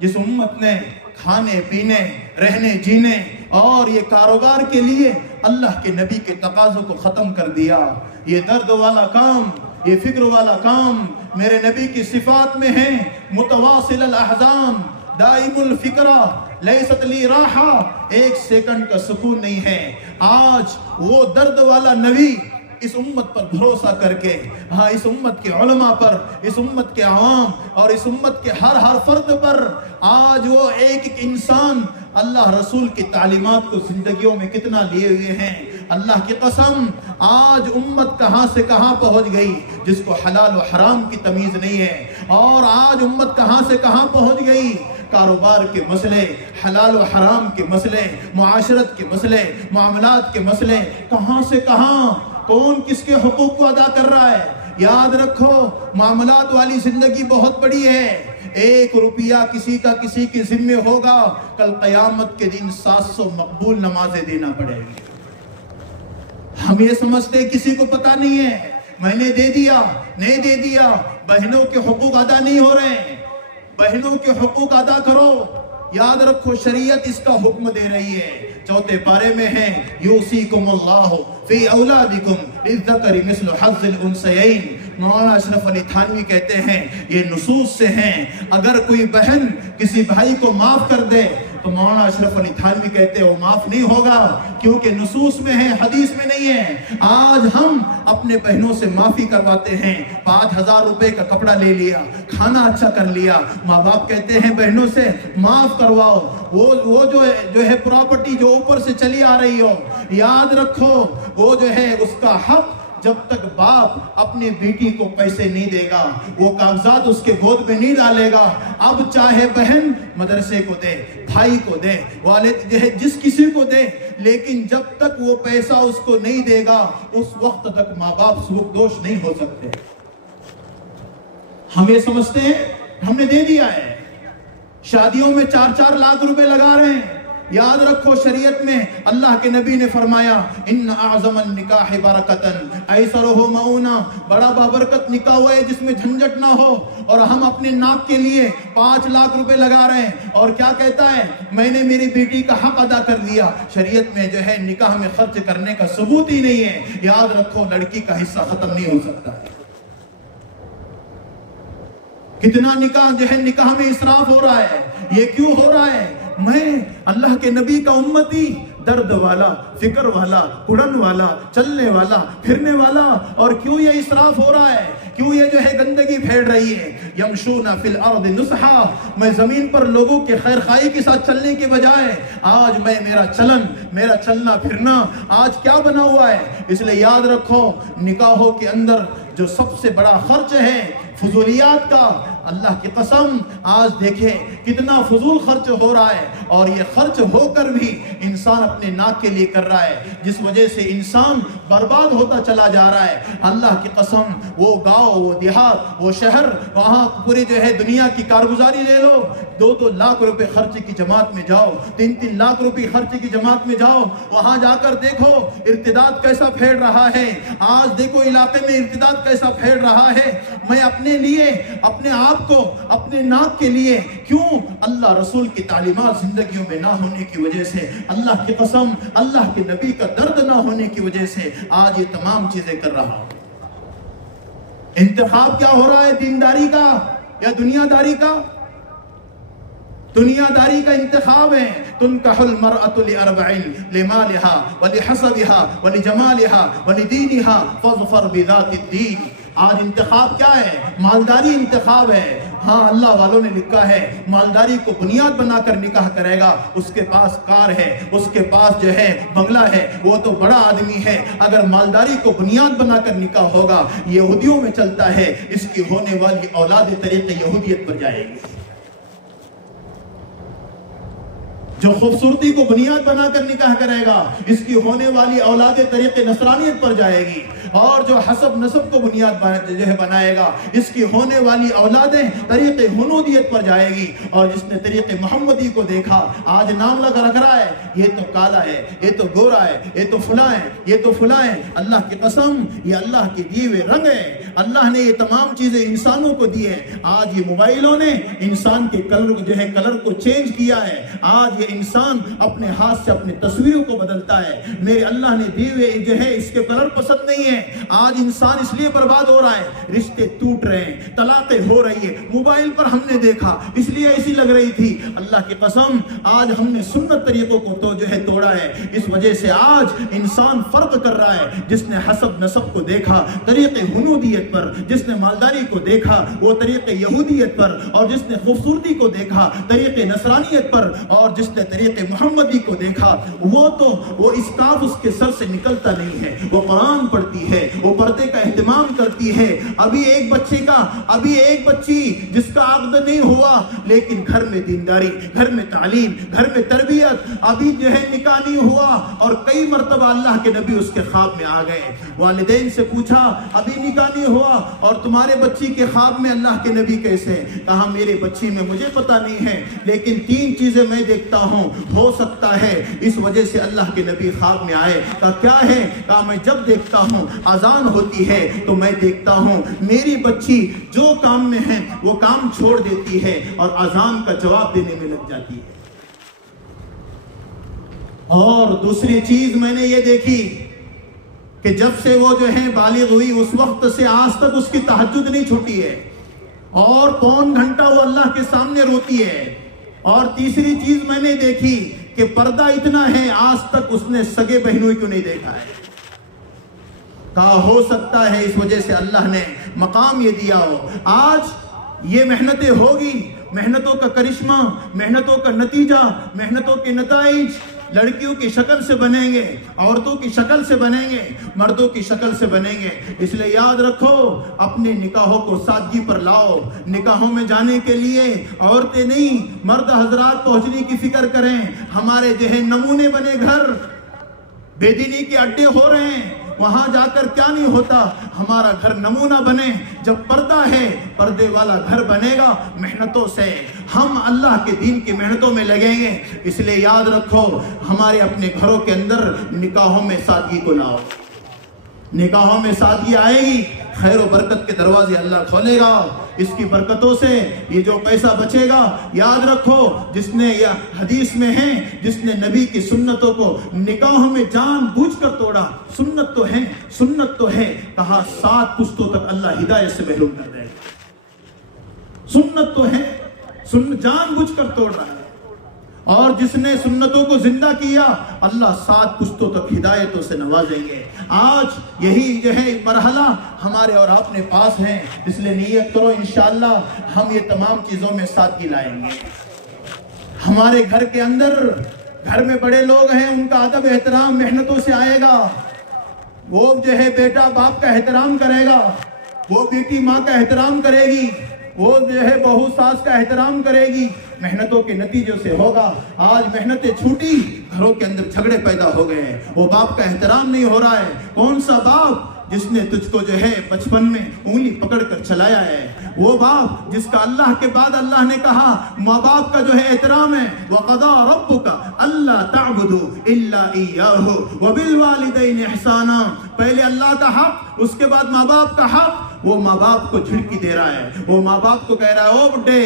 جس امت نے کھانے پینے، رہنے جینے اور یہ کاروبار کے لیے اللہ کے نبی کے تقاضوں کو ختم کر دیا۔ یہ درد والا کام، یہ فکر والا کام میرے نبی کی صفات میں ہے، متواصل الاحزان، دائم الفکرہ، لیست لی راحہ، ایک سیکنڈ کا سکون نہیں ہے۔ آج وہ درد والا نبی اس امت پر بھروسہ کر کے، ہاں اس امت کے علماء پر، اس امت کے عوام اور اس امت کے ہر فرد پر، آج وہ ایک انسان اللہ رسول کی تعلیمات کو زندگیوں میں کتنا لیے ہوئے ہیں۔ اللہ کی قسم آج امت کہاں سے کہاں پہنچ گئی جس کو حلال و حرام کی تمیز نہیں ہے، اور آج امت کہاں سے کہاں پہنچ گئی، کاروبار کے مسئلے، حلال و حرام کے مسئلے، معاشرت کے مسئلے، معاملات کے مسئلے، کہاں سے کہاں، کون کس کے حقوق کو ادا کر رہا ہے۔ یاد رکھو معاملات والی زندگی بہت بڑی ہے، 1 روپیہ کسی کا کسی کے ذمہ ہوگا، کل قیامت کے دن 700 مقبول نمازیں دینا پڑے گی۔ ہم یہ سمجھتے کسی کو پتہ نہیں ہے، میں نے دے دیا، نہیں دے دیا، بہنوں کے حقوق ادا نہیں ہو رہے ہیں، بہنوں کے حقوق ادا کرو۔ یاد رکھو شریعت اس کا حکم دے رہی ہے، 4 پارے میں ہے یوصیکم اللہ فی اولادکم للذکر مثل حظ الانثیین۔ مولانا اشرف علی تھانوی کہتے ہیں یہ نصوص سے ہیں، اگر کوئی بہن کسی بھائی کو معاف کر دے تو مولانا اشرف علی تھانوی کہتے ہیں وہ معاف نہیں ہوگا، کیونکہ نصوص میں ہے، حدیث میں نہیں ہے۔ آج ہم اپنے بہنوں سے معافی کرواتے ہیں، 5000 روپے کا کپڑا لے لیا، کھانا اچھا کر لیا، ماں باپ کہتے ہیں بہنوں سے معاف کرواؤ، وہ جو ہے پراپرٹی جو اوپر سے چلی آ رہی ہو، یاد رکھو وہ جو ہے اس کا حق جب تک باپ اپنی بیٹی کو پیسے نہیں دے گا، وہ کاغذات اس کے گود میں نہیں ڈالے گا۔ اب چاہے بہن مدرسے کو دے، بھائی کو دے، والد جو ہے جس کسی کو دے، لیکن جب تک وہ پیسہ اس کو نہیں دے گا اس وقت تک ماں باپ سبکدوش نہیں ہو سکتے۔ ہم یہ سمجھتے ہیں ہم نے دے دیا ہے، شادیوں میں 4-4 لاکھ روپے لگا رہے ہیں۔ یاد رکھو شریعت میں اللہ کے نبی نے فرمایا ان اعظم النکاح برکتن ایسرہ مؤونہ، بڑا بابرکت نکاح ہوا ہے جس میں جھنجٹ نہ ہو، اور ہم اپنے ناک کے لیے 5 لاکھ روپے لگا رہے ہیں، اور کیا کہتا ہے میں نے میری بیٹی کا حق ادا کر دیا۔ شریعت میں جو ہے نکاح میں خرچ کرنے کا ثبوت ہی نہیں ہے۔ یاد رکھو لڑکی کا حصہ ختم نہیں ہو سکتا ہے۔ کتنا نکاح جو ہے نکاح میں اسراف ہو رہا ہے، یہ کیوں ہو رہا ہے؟ میں اللہ کے نبی کا امتی، درد والا، فکر والا، اڑن والا، چلنے والا، پھرنے والا، اور کیوں یہ اسراف ہو رہا ہے؟ کیوں یہ جو ہے گندگی پھیل رہی ہے؟ یمشون فی الارض نصحا، میں زمین پر لوگوں کے خیر خواہی کے ساتھ چلنے کے بجائے آج میرا چلنا پھرنا آج کیا بنا ہوا ہے؟ اس لیے یاد رکھو نکاحوں کے اندر جو سب سے بڑا خرچ ہے فضولیات کا، اللہ کی قسم آج دیکھیں کتنا فضول خرچ ہو رہا ہے، اور یہ خرچ ہو کر بھی انسان اپنے ناک کے لیے کر رہا ہے، جس وجہ سے انسان برباد ہوتا چلا جا رہا ہے۔ اللہ کی قسم وہ گاؤں، وہ دیہات، وہ شہر، وہاں پوری جو ہے دنیا کی کارگزاری لے لو، 2-2 لاکھ روپے خرچ کی جماعت میں جاؤ، 3-3 لاکھ روپے خرچ کی جماعت میں جاؤ، وہاں جا کر دیکھو ارتداد کیسا پھیل رہا ہے۔ آج دیکھو علاقے میں ارتداد کیسا پھیل رہا ہے۔ میں اپنے لیے، اپنے آپ کو، اپنے ناک کے لیے کیوں اللہ رسول کی تعلیمات زندگیوں میں نہ ہونے کی وجہ سے، اللہ کی قسم اللہ کے نبی کا درد نہ ہونے کی وجہ سے آج یہ تمام چیزیں کر رہا ہوں۔ انتخاب کیا ہو رہا ہے، دینداری کا یا دنیا داری کا؟ دنیا داری کا انتخاب ہے. تنکح المرأة لأربع لمالها ولحسبها ولجمالها ولدینها فاظفر بذات الدین. آج انتخاب کیا ہے؟ مالداری انتخاب ہے. ہاں اللہ والوں نے لکھا ہے مالداری کو بنیاد بنا کر نکاح کرے گا. اس کے پاس کار ہے, اس کے پاس جو ہے بنگلہ ہے, وہ تو بڑا آدمی ہے. اگر مالداری کو بنیاد بنا کر نکاح ہوگا, یہودیوں میں چلتا ہے, اس کی ہونے والی اولاد طریق یہودیت پر جائے گی. جو خوبصورتی کو بنیاد بنا کر نکاح کرے گا, اس کی ہونے والی اولاد طریق نصرانیت پر جائے گی. اور جو حسب نسب کو بنیاد جو ہے بنائے گا, اس کی ہونے والی اولادیں طریق ہنودیت پر جائے گی. اور جس نے طریق محمدی کو دیکھا, آج نام لگا رکھ رہا ہے یہ تو کالا ہے, یہ تو گورا ہے, یہ تو فلاں ہے, یہ تو فلاں ہے. اللہ کی قسم یہ اللہ کے دیے ہوئے رنگ ہے. اللہ نے یہ تمام چیزیں انسانوں کو دی ہیں. آج یہ موبائلوں نے انسان کے کلر کو چینج کیا ہے. آج یہ انسان اپنے ہاتھ سے اپنے تصویروں کو بدلتا ہے. میرے اللہ نے دیے ہوئے جو ہے اس کے کلر پسند نہیں ہے. آج انسان اس لیے برباد ہو رہا ہے, رشتے ٹوٹ رہے ہیں, طلاقیں ہو رہی ہے. موبائل پر ہم نے دیکھا اس لیے ایسی لگ رہی تھی. اللہ کی قسم آج ہم نے سنت طریقوں کو تو جو ہے توڑا ہے. اس وجہ سے آج انسان فرق کر رہا ہے. جس نے حسب نسب کو دیکھا طریق ہنودیت پر, جس نے مالداری کو دیکھا وہ طریق یہودیت پر, اور جس نے خوبصورتی کو دیکھا طریق نصرانیت پر, اور جس نے طریق محمدی کو دیکھا وہ اسکاف اس کے سر سے نکلتا نہیں ہے. وہ قرآن پڑھتی ہے, وہ پردے کا اہتمام کرتی ہے. ابھی ایک بچی جس کا عقد نہیں ہوا لیکن گھر میں دینداری, گھر میں تعلیم, گھر میں تربیت, ابھی جو ہے نکاح نہیں ہوا. اور کئی مرتبہ اللہ کے نبی اس کے خواب میں آ گئے. والدین سے پوچھا ابھی نکاح نہیں ہوا اور تمہارے بچی کے خواب میں اللہ کے نبی کیسے؟ کہا میرے بچی میں مجھے پتا نہیں ہے لیکن 3 چیزیں میں دیکھتا ہوں, ہو سکتا ہے اس وجہ سے اللہ کے نبی خواب میں آئے. کہا کیا ہے؟ کہا میں جب دیکھتا ہوں اذان ہوتی ہے تو میں دیکھتا ہوں میری بچی جو کام میں ہے وہ کام چھوڑ دیتی ہے اور اذان کا جواب دینے میں لگ جاتی ہے. اور دوسری چیز میں نے یہ دیکھی کہ جب سے وہ جو ہے بالغ ہوئی اس وقت سے آج تک اس کی تہجد نہیں چھوٹی ہے, اور پون گھنٹہ وہ اللہ کے سامنے روتی ہے. اور تیسری چیز میں نے دیکھی کہ پردہ اتنا ہے آج تک اس نے سگے بہنوں کیوں نہیں دیکھا ہے. کہا ہو سکتا ہے اس وجہ سے اللہ نے مقام یہ دیا ہو. آج یہ محنتیں ہوگی, محنتوں کا کرشمہ, محنتوں کا نتیجہ, محنتوں کے نتائج لڑکیوں کی شکل سے بنیں گے, عورتوں کی شکل سے بنیں گے, مردوں کی شکل سے بنیں گے. اس لیے یاد رکھو اپنے نکاحوں کو سادگی پر لاؤ. نکاحوں میں جانے کے لیے عورتیں نہیں مرد حضرات پہنچنے کی فکر کریں. ہمارے جو ہے نمونے بنے گھر بے دینی کے اڈے ہو رہے ہیں, وہاں جا کر کیا نہیں ہوتا. ہمارا گھر نمونہ بنے. جب پردہ ہے پردے والا گھر بنے گا. محنتوں سے ہم اللہ کے دین کی محنتوں میں لگیں گے. اس لیے یاد رکھو ہمارے اپنے گھروں کے اندر نکاحوں میں سادگی کو لاؤ. نکاحوں میں سادگی آئے گی, خیر و برکت کے دروازے اللہ کھولے گا. اس کی برکتوں سے یہ جو پیسہ بچے گا, یاد رکھو جس نے یہ حدیث میں ہے جس نے نبی کی سنتوں کو نکاحوں میں جان بوجھ کر توڑا. سنت تو ہے کہا 7 پشتوں تک اللہ ہدایت سے محروم کر دے گا. سنت تو ہے, جان بوجھ کر توڑ رہا ہے. اور جس نے سنتوں کو زندہ کیا اللہ 7 پشتوں تک ہدایتوں سے نوازیں گے. آج یہی جو ہے مرحلہ ہمارے اور اپنے پاس ہیں. اس لیے نیت کرو انشاءاللہ ہم یہ تمام چیزوں میں سادگی لائیں گے. ہمارے گھر کے اندر, گھر میں بڑے لوگ ہیں ان کا ادب احترام محنتوں سے آئے گا. وہ جو ہے بیٹا باپ کا احترام کرے گا, وہ بیٹی ماں کا احترام کرے گی, وہ جو ہے بہو ساس کا احترام کرے گی. محنتوں کے نتیجوں سے ہوگا. آج محنتیں چھوٹی, گھروں کے اندر جھگڑے پیدا ہو گئے ہیں. وہ باپ کا احترام نہیں ہو رہا ہے. کون سا باپ جس نے تجھ کو جو ہے بچپن میں انگلی پکڑ کر چلایا ہے؟ وہ باپ جس کا اللہ کے بعد اللہ نے کہا ماں باپ کا جو ہے احترام ہے. وَقَضَىٰ رَبُّكَ أَلَّا تَعْبُدُوا إِلَّا إِيَّاهُ وَبِالْوَالِدَيْنِ إِحْسَانًا. پہلے اللہ کا حق, اس کے بعد ماں باپ کا حق. وہ ماں باپ کو جھڑکی دے رہا ہے, وہ ماں باپ کو کہہ رہا ہے او بڈھے,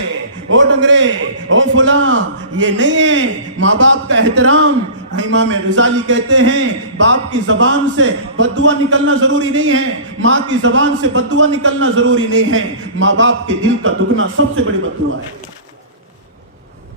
او ڈنگرے, او فلاں. یہ نہیں ہے ماں باپ کا احترام. امام غزالی کہتے ہیں باپ کی زبان سے بددعا نکلنا ضروری نہیں ہے, ماں کی زبان سے بددعا نکلنا ضروری نہیں ہے. ماں باپ کے دل کا دکھنا سب سے بڑی بددعا ہے.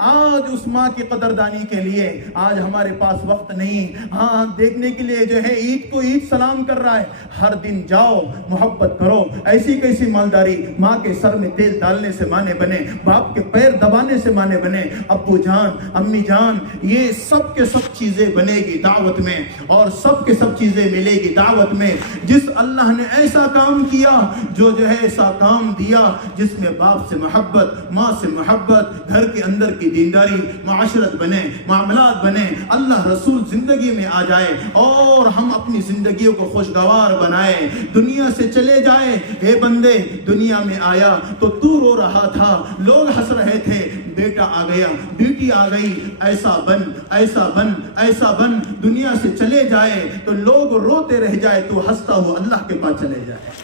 آج اس ماں کی قدردانی کے لیے آج ہمارے پاس وقت نہیں، ہاں دیکھنے کے لیے جو ہے عید کو عید سلام کر رہا ہے، ہر دن جاؤ محبت کرو، ایسی کیسی مالداری، ماں کے سر میں تیل ڈالنے سے مانے بنے، باپ کے پیر دبانے سے مانے بنے، ابو جان امی جان، یہ سب کے سب چیزیں بنے گی دعوت میں، اور سب کے سب چیزیں ملے گی دعوت میں۔ جس اللہ نے ایسا کام کیا، جو ہے ایسا کام دیا جس میں باپ سے محبت، ماں سے محبت، گھر کے اندر کی دینداری، معاشرت بنے، معاملات بنے، اللہ رسول زندگی میں آ جائے اور ہم اپنی زندگیوں کو خوشگوار بنائے، دنیا سے چلے جائے۔ اے بندے، دنیا میں آیا تو رو رہا تھا، لوگ ہنس رہے تھے، بیٹا آ گیا، بیٹی آ گئی، ایسا بن ایسا بن ایسا بن، دنیا سے چلے جائے تو لوگ روتے رہ جائے تو ہنستا ہوا اللہ کے پاس چلے جائے۔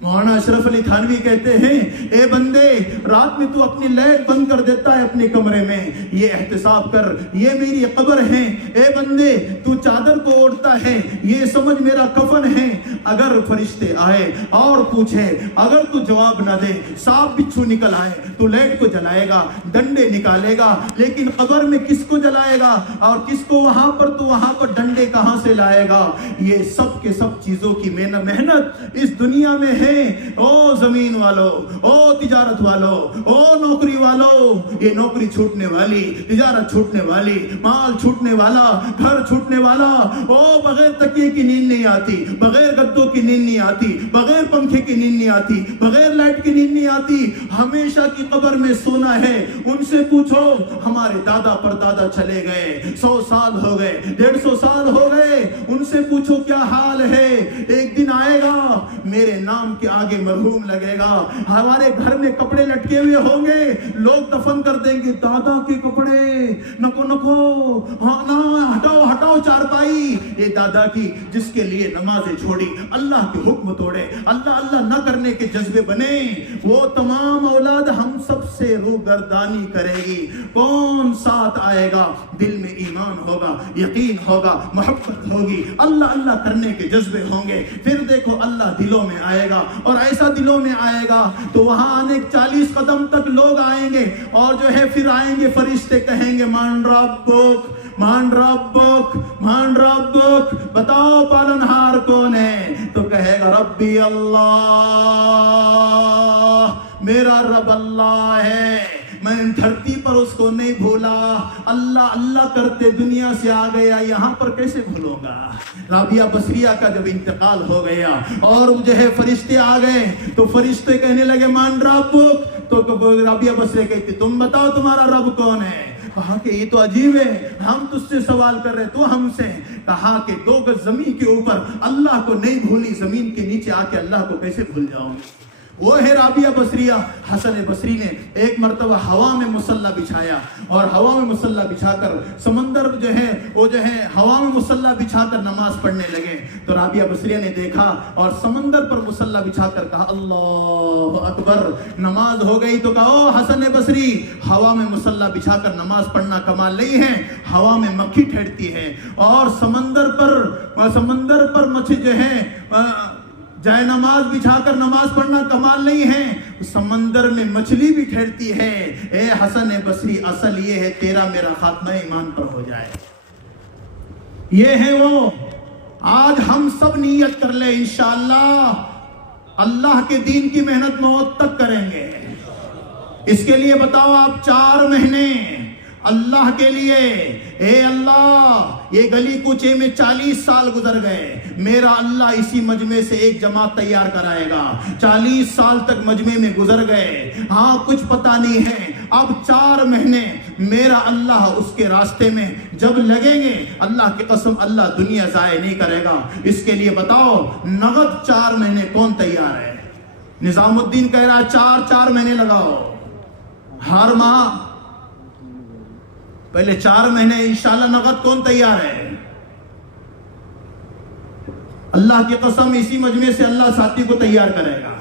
مولانا اشرف علی تھانوی کہتے ہیں، اے بندے، رات میں تو اپنی لائٹ بند کر دیتا ہے اپنے کمرے میں، یہ احتساب کر یہ میری قبر ہے۔ اے بندے، تو چادر کو اوڑھتا ہے، یہ سمجھ میرا کفن ہے۔ اگر فرشتے آئے اور پوچھے، اگر تو جواب نہ دے، سانپ بچھو نکل آئے تو لائٹ کو جلائے گا، ڈنڈے نکالے گا، لیکن قبر میں کس کو جلائے گا اور کس کو وہاں پر، تو وہاں پر ڈنڈے کہاں سے لائے گا؟ یہ سب کے سب چیزوں کی محنت اس دنیا میں ہے۔ او زمین والو، او تجارت والو، او نوکری والو، یہ نوکری چھوٹنے والی، تجارت چھوٹنے والی، مال چھوٹنے والا، گھر چھوٹنے والا، او بغیر تکیے کی نیند نہیں آتی، بغیر گدوں کی نیند نہیں آتی، بغیر پنکھے کی نیند نہیں آتی، بغیر لائٹ کی نیند نہیں آتی، ہمیشہ کی قبر میں سونا ہے۔ ان سے پوچھو، ہمارے دادا پر دادا چلے گئے، 100 سال ہو گئے، 150 سال ہو گئے، ان سے پوچھو کیا حال ہے۔ ایک دن آئے گا، میرے نام کے آگے مرحوم لگے گا، ہمارے گھر میں کپڑے لٹکے ہوئے ہوں گے، لوگ دفن کر دیں گے، دادا کے کپڑے، نکو نکو، ہاں نا، ہٹاؤ ہٹاؤ چارپائی، یہ دادا کی جس کے لیے نمازیں چھوڑی، اللہ کے حکم توڑے، اللہ اللہ نہ کرنے کے جذبے بنے، وہ تمام اولاد ہم سب سے روگردانی کرے گی۔ کون ساتھ آئے گا؟ دل میں ایمان ہوگا، یقین ہوگا، محبت ہوگی، اللہ اللہ کرنے کے جذبے ہوں گے، پھر دیکھو اللہ دلوں میں آئے گا، اور ایسا دلوں میں آئے گا تو وہاں آنے 40 قدم تک لوگ آئیں گے، اور جو ہے پھر آئیں گے فرشتے، کہیں گے مان ربک، مان ربک، مان ربک، بتاؤ پالنہار کون ہے؟ تو کہے گا ربی اللہ، میرا رب اللہ ہے، میں دھرتی پر اس کو نہیں بھولا، اللہ اللہ کرتے دنیا سے آ گیا، یہاں پر کیسے بھولوں گا؟ رابعہ بصریہ کا جب انتقال ہو گیا اور جو ہے فرشتے آ گئے تو فرشتے کہنے لگے مان ربک، تو رابعہ بصریہ کہتی تم بتاؤ تمہارا رب کون ہے؟ کہا کہ یہ تو عجیب ہے، ہم تجھ سے سوال کر رہے تو ہم سے۔ کہا کہ 2 گز زمین کے اوپر اللہ کو نہیں بھولی، زمین کے نیچے آ کے اللہ کو کیسے بھول جاؤں گی؟ وہ ہے رابعہ بصریہ۔ حسن بصری نے ایک مرتبہ ہوا میں مصلی بچھایا، اور ہوا میں مصلی بچھا کر سمندر جو ہے وہ جو ہے ہوا میں مصلی بچھا کر نماز پڑھنے لگے، تو رابعہ بصریہ نے دیکھا اور سمندر پر مصلی بچھا کر کہا اللہ اکبر، نماز ہو گئی تو کہا او حسن بصری، ہوا میں مصلی بچھا کر نماز پڑھنا کمال نہیں ہے، ہوا میں مکھی ٹھہرتی ہے، اور سمندر پر مچھ جو ہے جائے نماز بچھا کر نماز پڑھنا کمال نہیں ہے، سمندر میں مچھلی بھی ٹھہرتی ہے۔ اے حسن بصری، اصل یہ ہے تیرا میرا خاتمہ ایمان پر ہو جائے، یہ ہے وہ۔ آج ہم سب نیت کر لیں انشاءاللہ اللہ کے دین کی محنت موت تک کریں گے۔ اس کے لیے بتاؤ آپ 4 مہینے اللہ کے لیے، اے اللہ یہ گلی کوچے میں 40 سال گزر گئے، میرا اللہ اسی مجمع سے ایک جماعت تیار کرائے گا۔ 40 سال تک مجمع میں گزر گئے، ہاں کچھ پتہ نہیں ہے، اب 4 مہینے میرا اللہ اس کے راستے میں جب لگیں گے، اللہ کی قسم اللہ دنیا ضائع نہیں کرے گا۔ اس کے لیے بتاؤ نغد 4 مہینے کون تیار ہے؟ نظام الدین کہہ رہا 4 مہینے لگاؤ، ہر ماہ پہلے 4 مہینے انشاءاللہ نغد کون تیار ہے؟ اللہ کی قسم اسی مجمع سے اللہ ساتھی کو تیار کرے گا۔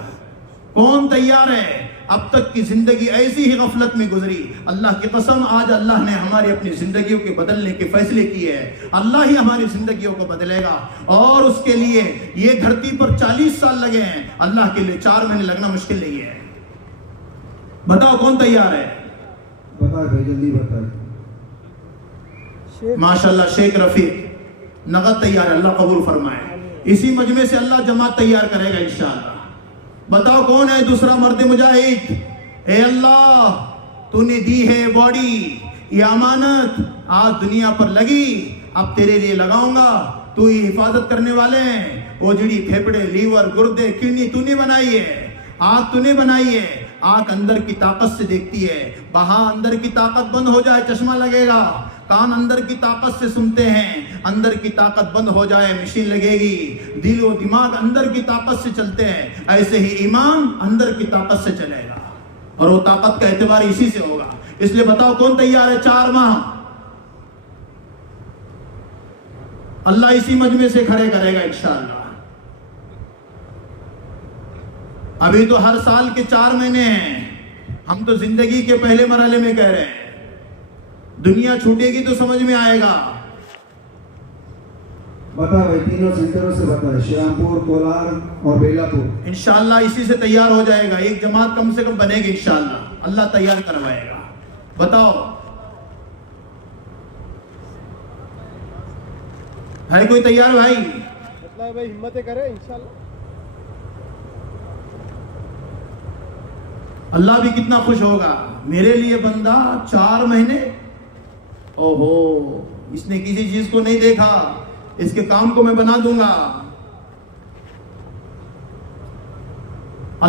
کون تیار ہے؟ اب تک کی زندگی ایسی ہی غفلت میں گزری، اللہ کی قسم آج اللہ نے ہماری اپنی زندگیوں کے بدلنے کے فیصلے کیے ہیں، اللہ ہی ہماری زندگیوں کو بدلے گا، اور اس کے لیے یہ دھرتی پر 40 سال لگے ہیں، اللہ کے لیے 4 مہینے لگنا مشکل نہیں ہے۔ بتاؤ کون تیار ہے؟ بتائے بھائی جلدی بتائے. ماشاءاللہ شیخ رفیق نقد تیار ہے، اللہ قبول فرمائے. اسی مجمع سے اللہ جماعت تیار کرے گا انشاءاللہ. بتاؤ کون ہے دوسرا مرد مجاہد؟ اے اللہ تو نے دی ہے باڈی، یہ امانت آج دنیا پر لگی، اب تیرے لیے لگاؤں گا، تو ہی حفاظت کرنے والے ہیں. وہ جڑی پھیپڑے لیور گردے کڈنی تو نے بنائی ہے، آنکھ تو نے بنائی ہے. آنکھ اندر کی طاقت سے دیکھتی ہے، وہاں اندر کی طاقت بند ہو جائے چشمہ لگے گا. کان اندر کی طاقت سے سنتے ہیں، اندر کی طاقت بند ہو جائے مشین لگے گی. دل و دماغ اندر کی طاقت سے چلتے ہیں، ایسے ہی ایمان اندر کی طاقت سے چلے گا، اور وہ طاقت کا اعتبار اسی سے ہوگا. اس لیے بتاؤ کون تیار ہے 4 ماہ اللہ اسی مجمع سے کھڑے کرے گا انشاءاللہ. ابھی تو ہر سال کے 4 مہینے ہیں، ہم تو زندگی کے پہلے مرحلے میں کہہ رہے ہیں. دنیا چھوٹے گی تو سمجھ میں آئے گا. بتا بھائی تینوں سینٹروں سے بتائے، شیرامپور، کولار اور بیلا پور. انشاءاللہ اسی سے تیار ہو جائے گا. ایک جماعت کم سے کم بنے گی انشاءاللہ، اللہ تیار کروائے گا. بتاؤ ہے کوئی تیار بھائی؟ بھائی ہمتیں کرے انشاءاللہ. اللہ بھی کتنا خوش ہوگا. میرے لیے بندہ 4 مہینے، اوہو اس نے کسی چیز کو نہیں دیکھا، اس کے کام کو میں بنا دوں گا.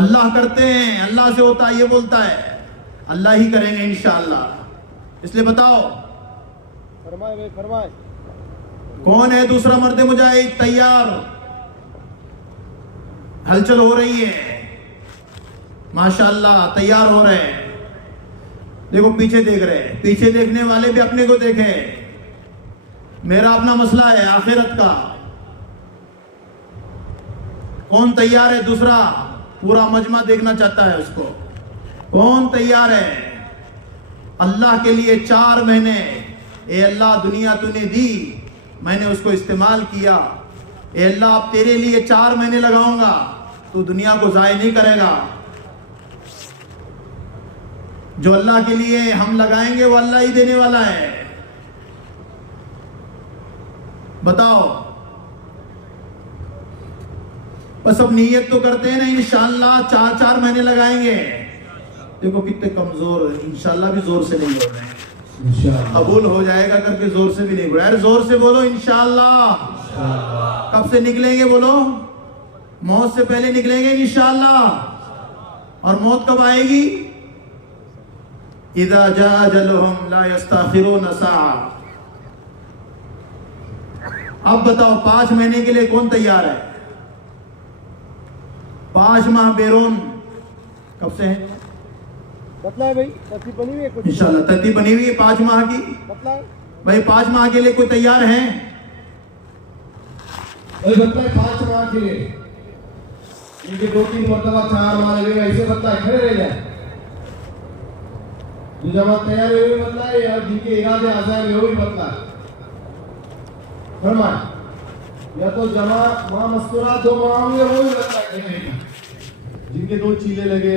اللہ کرتے ہیں، اللہ سے ہوتا ہے، یہ بولتا ہے اللہ ہی کریں گے انشاءاللہ. اس لیے بتاؤ فرمائے بھائی فرمائے. کون ہے دوسرا مرد مجاہد تیار؟ ہلچل ہو رہی ہے ماشاءاللہ، تیار ہو رہے ہیں. دیکھو پیچھے دیکھ رہے ہیں، پیچھے دیکھنے والے بھی اپنے کو دیکھیں. میرا اپنا مسئلہ ہے آخرت کا. کون تیار ہے دوسرا؟ پورا مجمع دیکھنا چاہتا ہے اس کو. کون تیار ہے؟ اللہ کے لیے 4 مہینے. اے اللہ دنیا تو نے دی، میں نے اس کو استعمال کیا. اے اللہ اب تیرے لیے 4 مہینے لگاؤں گا، تو دنیا کو ضائع نہیں کرے گا. جو اللہ کے لیے ہم لگائیں گے وہ اللہ ہی دینے والا ہے. بتاؤ بس اب نیت تو کرتے ہیں نا انشاءاللہ 4 مہینے لگائیں گے. دیکھو کتنے کمزور، انشاءاللہ بھی زور سے نہیں بول رہے ہیں. قبول ہو جائے گا کر کے زور سے بھی نہیں بول رہے. زور سے بولو انشاءاللہ. کب سے نکلیں گے بولو؟ موت سے پہلے نکلیں گے انشاءاللہ. اور موت کب آئے گی؟ اذا جاء اجلهم لا يستاخرون ساعة. اب بتاؤ 5 مہینے کے لیے کون تیار ہے؟ 5 ماہ بیرون کب سے ہے؟ بتلائے بھائی ترتیب بنی ہوئی ہے کچھ انشاءاللہ ترتیب بنی ہوئی ہے 5 ماہ کی. بتلائے بھائی 5 ماہ کے لیے کوئی تیار ہے؟ بتلائے 5 ماہ کے لیے. ان کے 2-3 مرتبہ 4 ماہ لگے گا، ایسے بتلائے کھڑے رہ جائے. جو جماعت تیار ہوئی ہوئی بتلائے، اور جن کے ارادے عزائم ہوئے ہوئی بتلائے. فرمائے یا تو جمع ماہ مستورات 2 ماہ ہوں گے وہ بھی بتلائے. جن کے 2 چیلے لگے